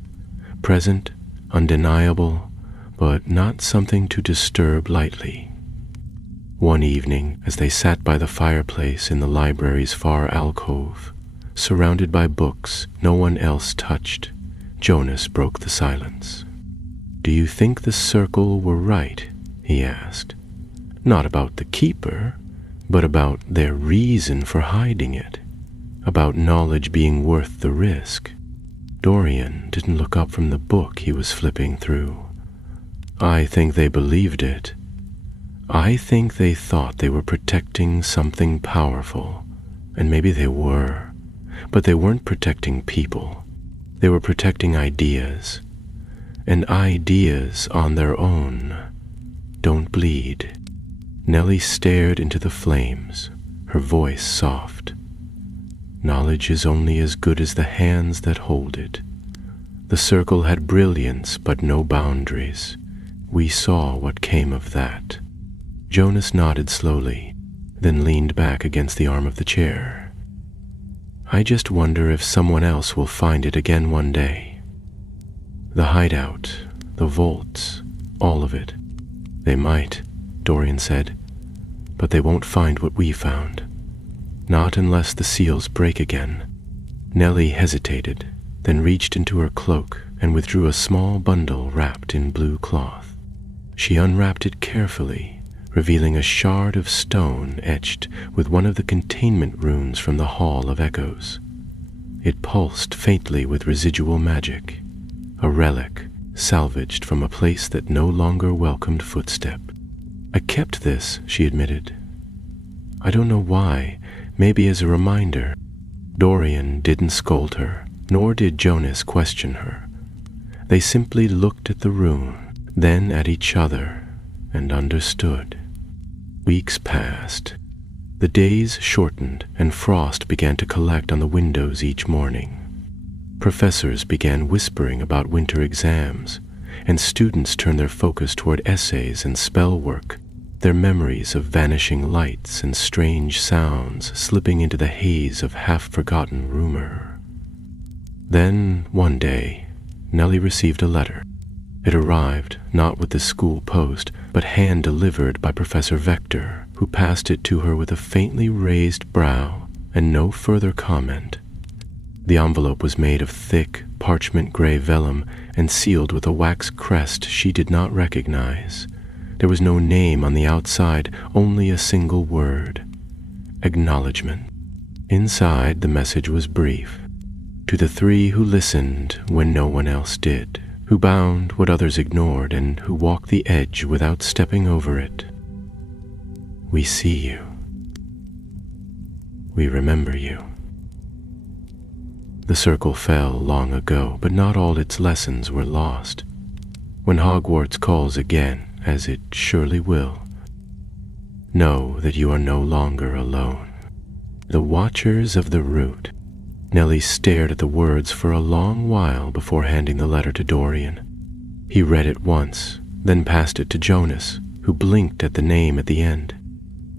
present, undeniable, but not something to disturb lightly. One evening, as they sat by the fireplace in the library's far alcove, surrounded by books no one else touched, Jonas broke the silence. "Do you think the circle were right?" he asked. "Not about the keeper, but about their reason for hiding it, about knowledge being worth the risk." Dorian didn't look up from the book he was flipping through. "I think they believed it. I think they thought they were protecting something powerful, and maybe they were, but they weren't protecting people. They were protecting ideas, and ideas on their own don't bleed." Nellie stared into the flames, her voice soft. "Knowledge is only as good as the hands that hold it. The circle had brilliance but no boundaries. We saw what came of that." Jonas nodded slowly, then leaned back against the arm of the chair. "I just wonder if someone else will find it again one day. The hideout, the vaults, all of it. They might," Dorian said, "but they won't find what we found. Not unless the seals break again." Nellie hesitated, then reached into her cloak and withdrew a small bundle wrapped in blue cloth. She unwrapped it carefully, revealing a shard of stone etched with one of the containment runes from the Hall of Echoes. It pulsed faintly with residual magic, a relic salvaged from a place that no longer welcomed footstep. "I kept this," she admitted. "I don't know why, maybe as a reminder." Dorian didn't scold her, nor did Jonas question her. They simply looked at the rune, then at each other, and understood. Weeks passed. The days shortened, and frost began to collect on the windows each morning. Professors began whispering about winter exams, and students turned their focus toward essays and spell work, their memories of vanishing lights and strange sounds slipping into the haze of half-forgotten rumor. Then, one day, Nellie received a letter. It arrived not with the school post, but hand-delivered by Professor Vector, who passed it to her with a faintly raised brow and no further comment. The envelope was made of thick, parchment-gray vellum and sealed with a wax crest she did not recognize. There was no name on the outside, only a single word: acknowledgement. Inside, the message was brief. To the three who listened when no one else did, who bound what others ignored, and who walked the edge without stepping over it. We see you. We remember you. The circle fell long ago, but not all its lessons were lost. When Hogwarts calls again, as it surely will, know that you are no longer alone. The Watchers of the Root. Nellie stared at the words for a long while before handing the letter to Dorian. He read it once, then passed it to Jonas, who blinked at the name at the end.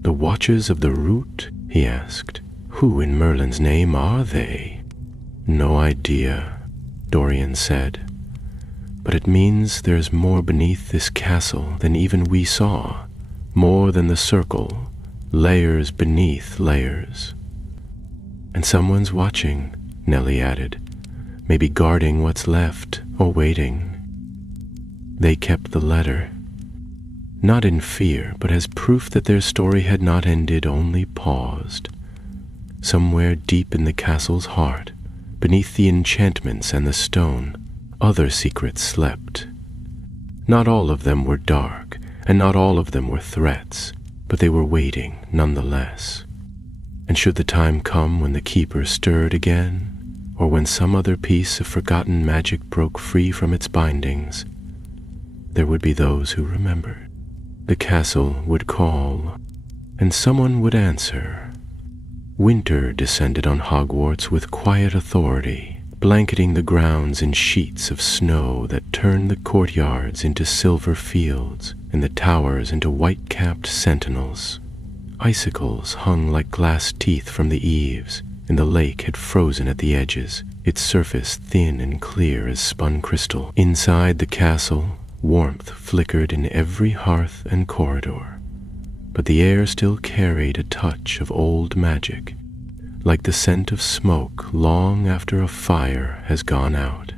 "The Watchers of the Root?" he asked. "Who in Merlin's name are they?" "No idea," Dorian said. "But it means there's more beneath this castle than even we saw. More than the circle, layers beneath layers." "And someone's watching," Nellie added. "Maybe guarding what's left, or waiting." They kept the letter, not in fear, but as proof that their story had not ended, only paused. Somewhere deep in the castle's heart, beneath the enchantments and the stone, other secrets slept. Not all of them were dark, and not all of them were threats, but they were waiting nonetheless. And should the time come when the Keeper stirred again, or when some other piece of forgotten magic broke free from its bindings, there would be those who remembered. The castle would call, and someone would answer. Winter descended on Hogwarts with quiet authority, blanketing the grounds in sheets of snow that turned the courtyards into silver fields and the towers into white-capped sentinels. Icicles hung like glass teeth from the eaves, and the lake had frozen at the edges, its surface thin and clear as spun crystal. Inside the castle, warmth flickered in every hearth and corridor, but the air still carried a touch of old magic, like the scent of smoke long after a fire has gone out.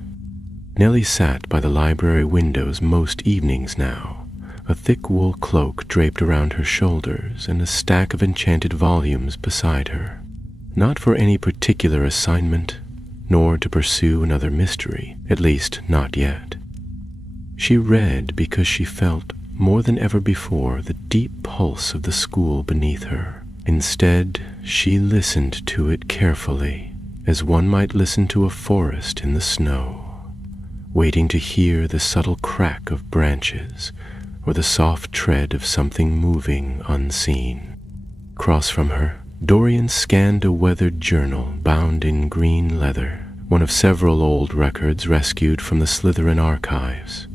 Nellie sat by the library windows most evenings now, a thick wool cloak draped around her shoulders and a stack of enchanted volumes beside her. Not for any particular assignment, nor to pursue another mystery, at least not yet. She read because she felt, more than ever before, the deep pulse of the school beneath her. Instead, she listened to it carefully, as one might listen to a forest in the snow, waiting to hear the subtle crack of branches or the soft tread of something moving unseen. Across from her, Dorian scanned a weathered journal bound in green leather, one of several old records rescued from the Slytherin archives.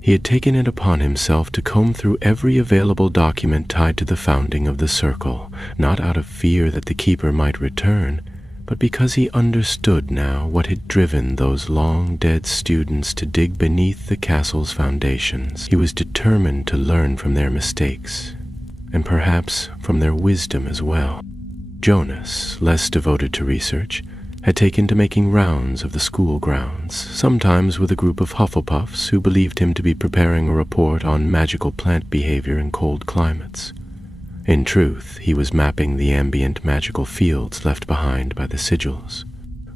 He had taken it upon himself to comb through every available document tied to the founding of the Circle, not out of fear that the Keeper might return, but because he understood now what had driven those long-dead students to dig beneath the castle's foundations. He was determined to learn from their mistakes, and perhaps from their wisdom as well. Jonas, less devoted to research, had taken to making rounds of the school grounds, sometimes with a group of Hufflepuffs who believed him to be preparing a report on magical plant behavior in cold climates. In truth, he was mapping the ambient magical fields left behind by the sigils.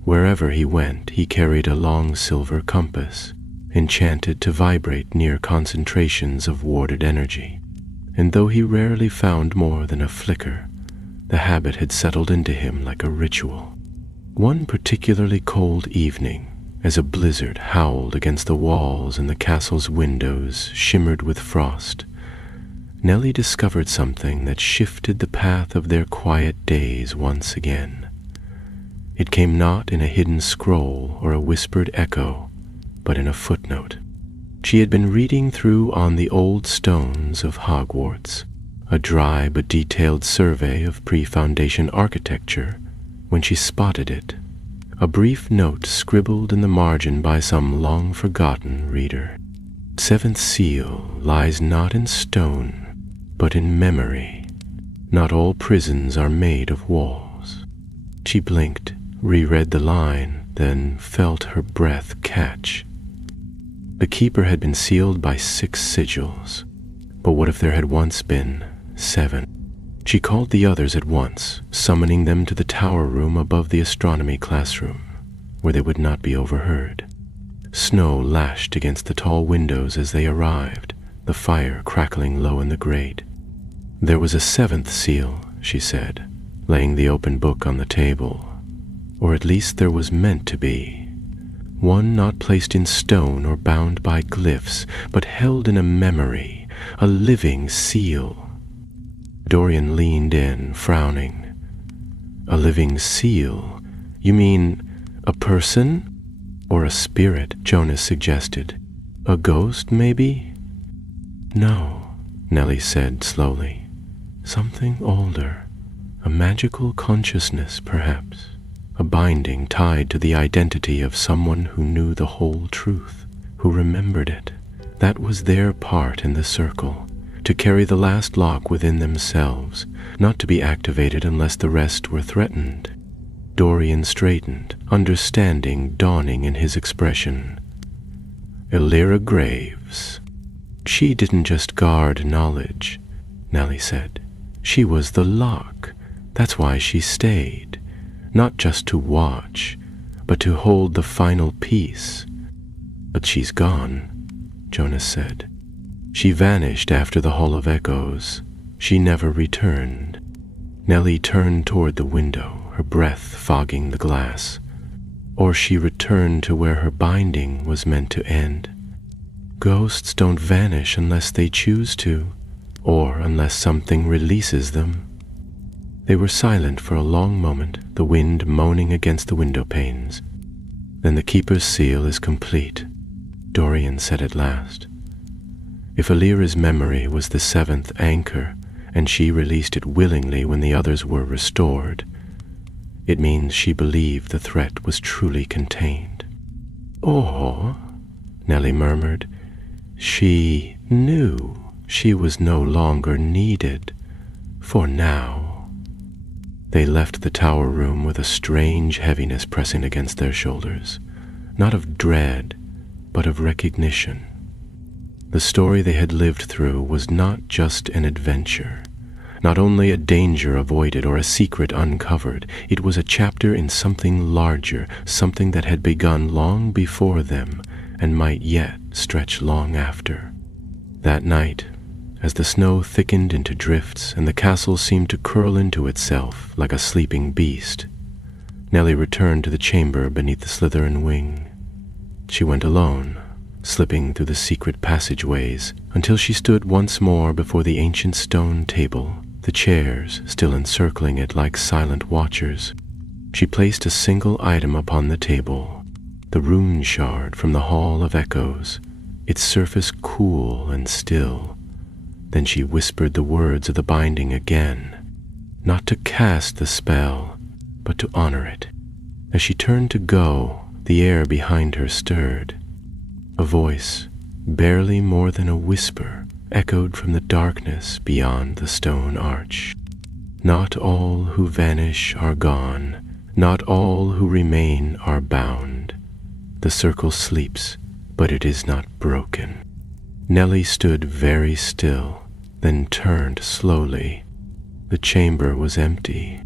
Wherever he went, he carried a long silver compass, enchanted to vibrate near concentrations of warded energy. And though he rarely found more than a flicker, the habit had settled into him like a ritual. One particularly cold evening, as a blizzard howled against the walls and the castle's windows shimmered with frost, Nellie discovered something that shifted the path of their quiet days once again. It came not in a hidden scroll or a whispered echo, but in a footnote. She had been reading through On the Old Stones of Hogwarts, a dry but detailed survey of pre-Foundation architecture, when she spotted it, a brief note scribbled in the margin by some long-forgotten reader. Seventh seal lies not in stone, but in memory. Not all prisons are made of walls. She blinked, reread the line, then felt her breath catch. The Keeper had been sealed by 6 sigils, but what if there had once been 7? She called the others at once, summoning them to the tower room above the astronomy classroom, where they would not be overheard. Snow lashed against the tall windows as they arrived, the fire crackling low in the grate. There was a 7th seal, she said, laying the open book on the table. Or at least there was meant to be. One not placed in stone or bound by glyphs, but held in a memory, a living seal. Dorian leaned in, frowning. A living seal? You mean a person? Or a spirit, Jonas suggested. A ghost, maybe? No, Nellie said slowly. Something older. A magical consciousness, perhaps. A binding tied to the identity of someone who knew the whole truth, who remembered it. That was their part in the Circle. To carry the last lock within themselves, not to be activated unless the rest were threatened. Dorian straightened, understanding dawning in his expression. Elira Graves. She didn't just guard knowledge, Nellie said. She was the lock. That's why she stayed. Not just to watch, but to hold the final piece. But she's gone, Jonas said. She vanished after the Hall of Echoes. She never returned. Nellie turned toward the window, her breath fogging the glass. Or she returned to where her binding was meant to end. Ghosts don't vanish unless they choose to, or unless something releases them. They were silent for a long moment, the wind moaning against the window panes. Then the Keeper's seal is complete, Dorian said at last. If Elira's memory was the 7th anchor, and she released it willingly when the others were restored, it means she believed the threat was truly contained. Oh, Nellie murmured. She knew she was no longer needed, for now. They left the tower room with a strange heaviness pressing against their shoulders, not of dread, but of recognition. The story they had lived through was not just an adventure, not only a danger avoided or a secret uncovered. It was a chapter in something larger, something that had begun long before them and might yet stretch long after. That night, as the snow thickened into drifts and the castle seemed to curl into itself like a sleeping beast, Nellie returned to the chamber beneath the Slytherin wing. She went alone, slipping through the secret passageways until she stood once more before the ancient stone table, the chairs still encircling it like silent watchers. She placed a single item upon the table, the rune shard from the Hall of Echoes, its surface cool and still. Then she whispered the words of the binding again, not to cast the spell, but to honor it. As she turned to go, the air behind her stirred. A voice, barely more than a whisper, echoed from the darkness beyond the stone arch. Not all who vanish are gone, not all who remain are bound. The circle sleeps, but it is not broken. Nellie stood very still, then turned slowly. The chamber was empty,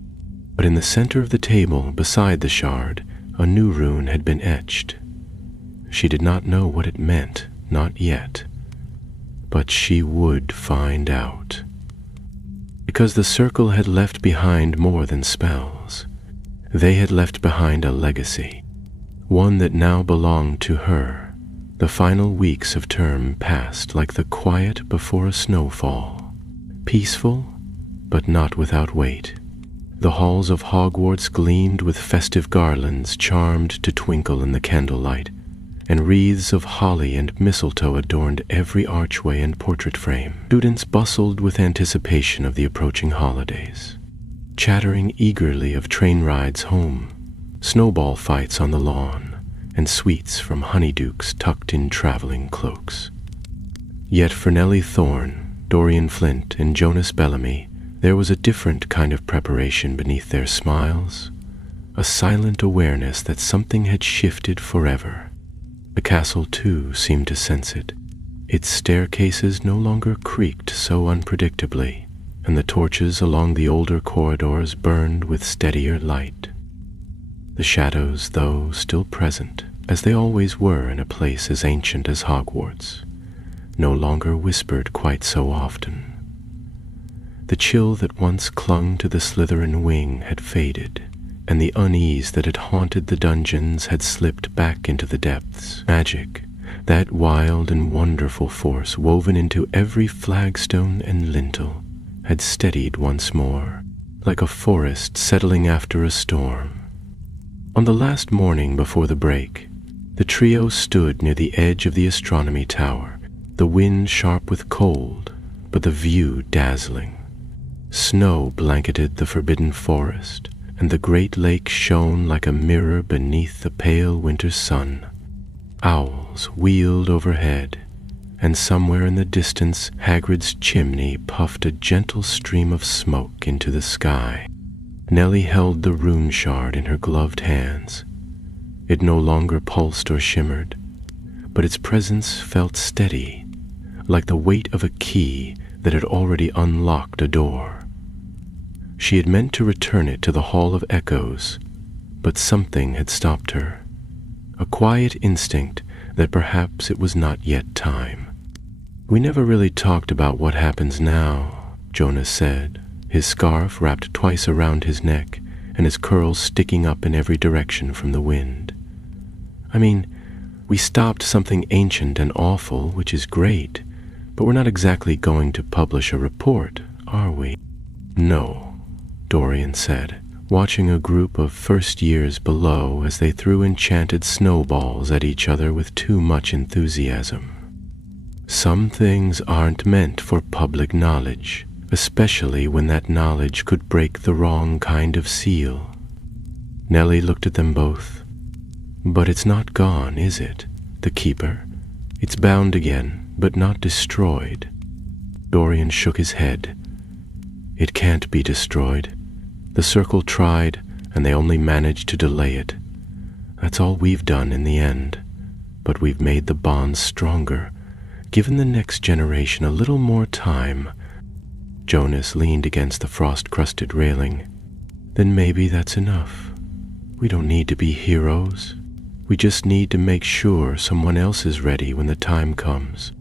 but in the center of the table, beside the shard, a new rune had been etched. She did not know what it meant, not yet, but she would find out. Because the circle had left behind more than spells. They had left behind a legacy, one that now belonged to her. The final weeks of term passed like the quiet before a snowfall, peaceful, but not without weight. The halls of Hogwarts gleamed with festive garlands charmed to twinkle in the candlelight, and wreaths of holly and mistletoe adorned every archway and portrait frame. Students bustled with anticipation of the approaching holidays, chattering eagerly of train rides home, snowball fights on the lawn, and sweets from honeydukes tucked in traveling cloaks. Yet for Nellie Thorne, Dorian Flint, and Jonas Bellamy, there was a different kind of preparation beneath their smiles, a silent awareness that something had shifted forever. The castle, too, seemed to sense it. Its staircases no longer creaked so unpredictably, and the torches along the older corridors burned with steadier light. The shadows, though still present, as they always were in a place as ancient as Hogwarts, no longer whispered quite so often. The chill that once clung to the Slytherin wing had faded, and the unease that had haunted the dungeons had slipped back into the depths. Magic, that wild and wonderful force woven into every flagstone and lintel, had steadied once more, like a forest settling after a storm. On the last morning before the break, the trio stood near the edge of the astronomy tower, the wind sharp with cold, but the view dazzling. Snow blanketed the forbidden forest, and the great lake shone like a mirror beneath the pale winter sun. Owls wheeled overhead, and somewhere in the distance Hagrid's chimney puffed a gentle stream of smoke into the sky. Nellie held the rune shard in her gloved hands. It no longer pulsed or shimmered, but its presence felt steady, like the weight of a key that had already unlocked a door. She had meant to return it to the Hall of Echoes, but something had stopped her. A quiet instinct that perhaps it was not yet time. "We never really talked about what happens now," Jonas said, his scarf wrapped twice around his neck and his curls sticking up in every direction from the wind. "I mean, we stopped something ancient and awful, which is great, but we're not exactly going to publish a report, are we?" "No," Dorian said, watching a group of first years below as they threw enchanted snowballs at each other with too much enthusiasm. "Some things aren't meant for public knowledge, especially when that knowledge could break the wrong kind of seal." Nellie looked at them both. "But it's not gone, is it? The keeper? It's bound again, but not destroyed." Dorian shook his head. "It can't be destroyed. The circle tried, and they only managed to delay it. That's all we've done in the end. but we've made the bonds stronger, given the next generation a little more time." Jonas leaned against the frost-crusted railing. "Then maybe that's enough. We don't need to be heroes. We just need to make sure someone else is ready when the time comes."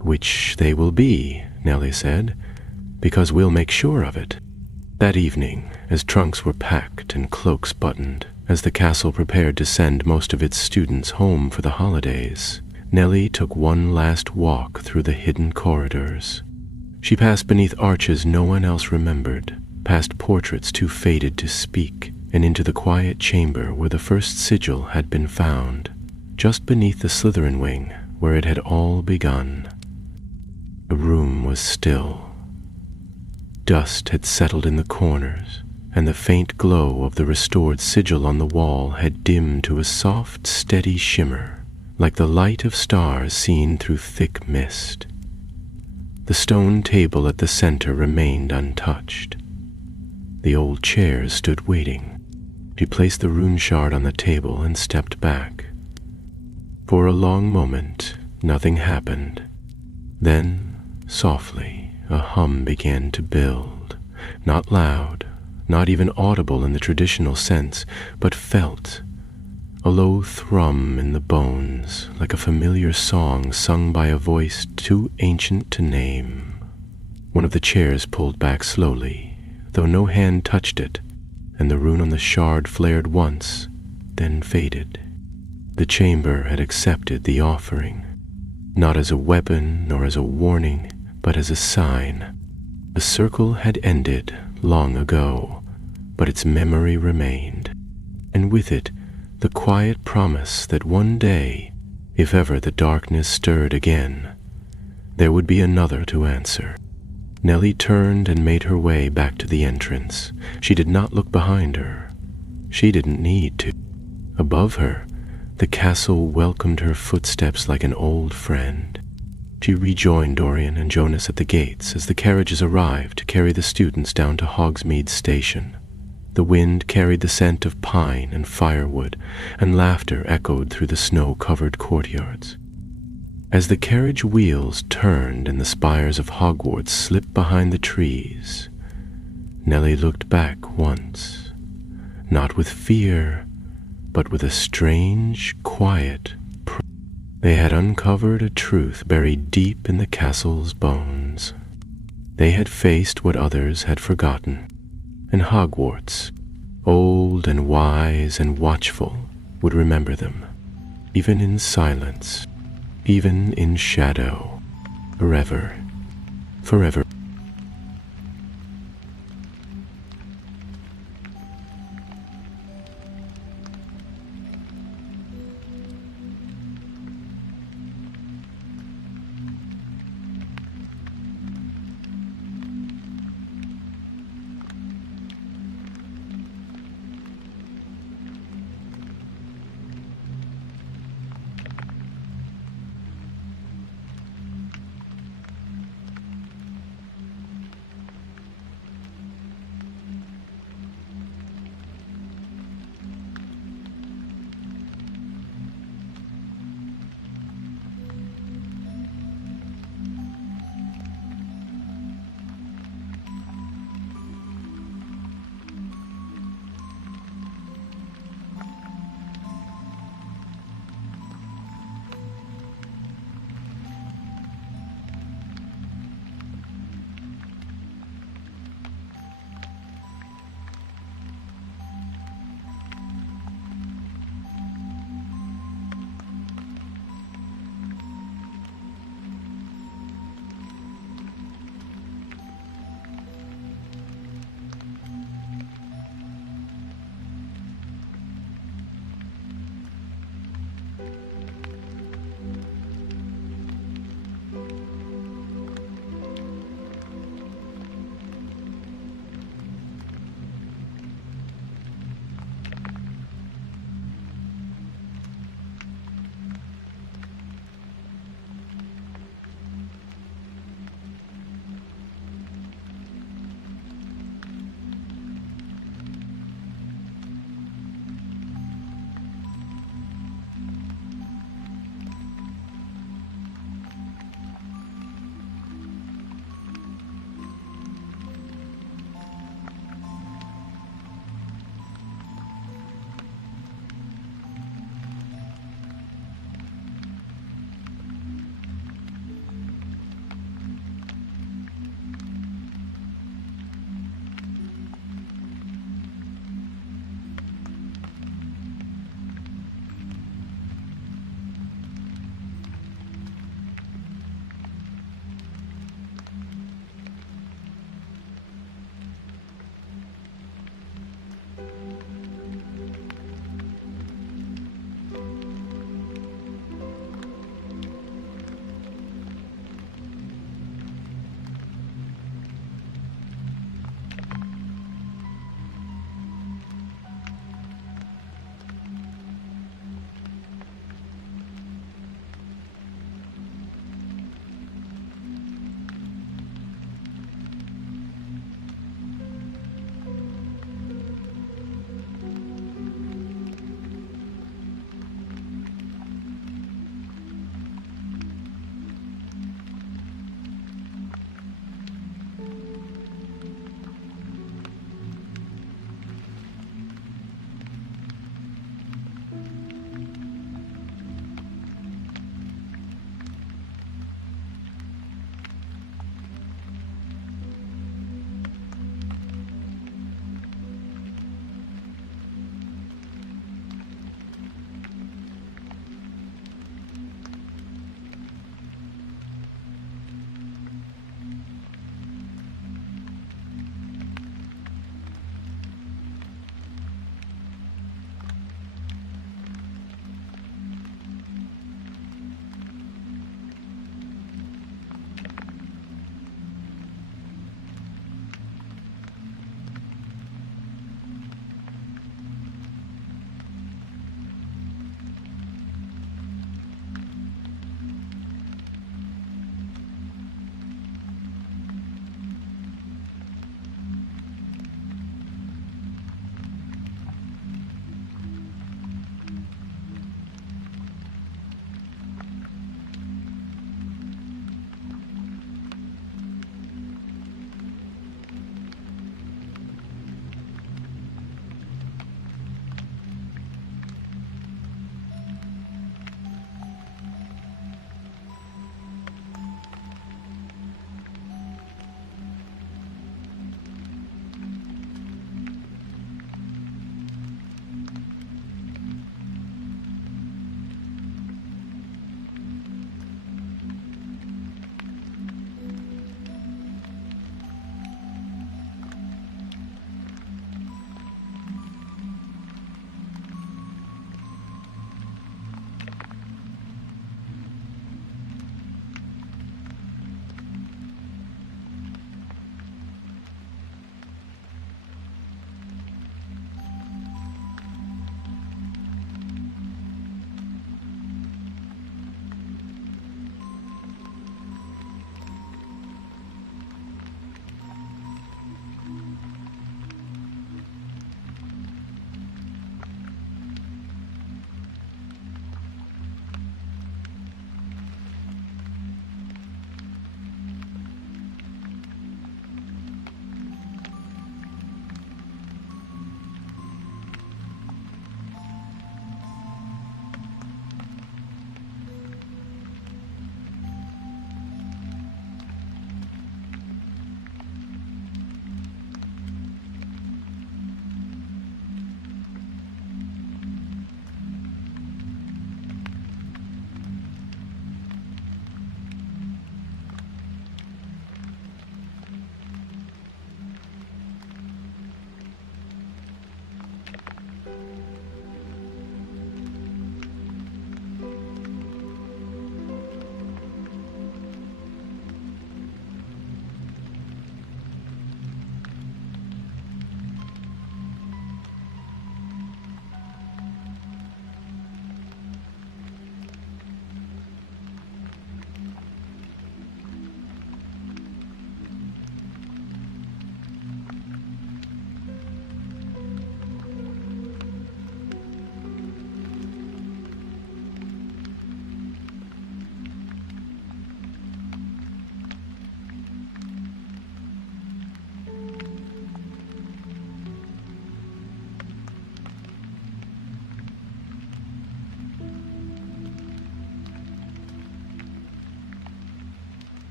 "Which they will be," Nellie said, "because we'll make sure of it." That evening, as trunks were packed and cloaks buttoned, as the castle prepared to send most of its students home for the holidays, Nellie took one last walk through the hidden corridors. She passed beneath arches no one else remembered, past portraits too faded to speak, and into the quiet chamber where the first sigil had been found, just beneath the Slytherin wing where it had all begun. The room was still. Dust had settled in the corners, and the faint glow of the restored sigil on the wall had dimmed to a soft, steady shimmer, like the light of stars seen through thick mist. The stone table at the center remained untouched. The old chairs stood waiting. She placed the rune shard on the table and stepped back. For a long moment, nothing happened. Then, softly, a hum began to build, not loud, not even audible in the traditional sense, but felt, a low thrum in the bones, like a familiar song sung by a voice too ancient to name. One of the chairs pulled back slowly, though no hand touched it, and the rune on the shard flared once, then faded. The chamber had accepted the offering, not as a weapon nor as a warning, but as a sign. The circle had ended long ago, but its memory remained, and with it the quiet promise that one day, if ever the darkness stirred again, there would be another to answer. Nellie turned and made her way back to the entrance. She did not look behind her. She didn't need to. Above her, the castle welcomed her footsteps like an old friend. She rejoined Dorian and Jonas at the gates as the carriages arrived to carry the students down to Hogsmeade Station. The wind carried the scent of pine and firewood, and laughter echoed through the snow-covered courtyards. As the carriage wheels turned and the spires of Hogwarts slipped behind the trees, Nellie looked back once, not with fear, but with a strange, quiet pride. They had uncovered a truth buried deep in the castle's bones. They had faced what others had forgotten, and Hogwarts, old and wise and watchful, would remember them, even in silence, even in shadow, forever, forever.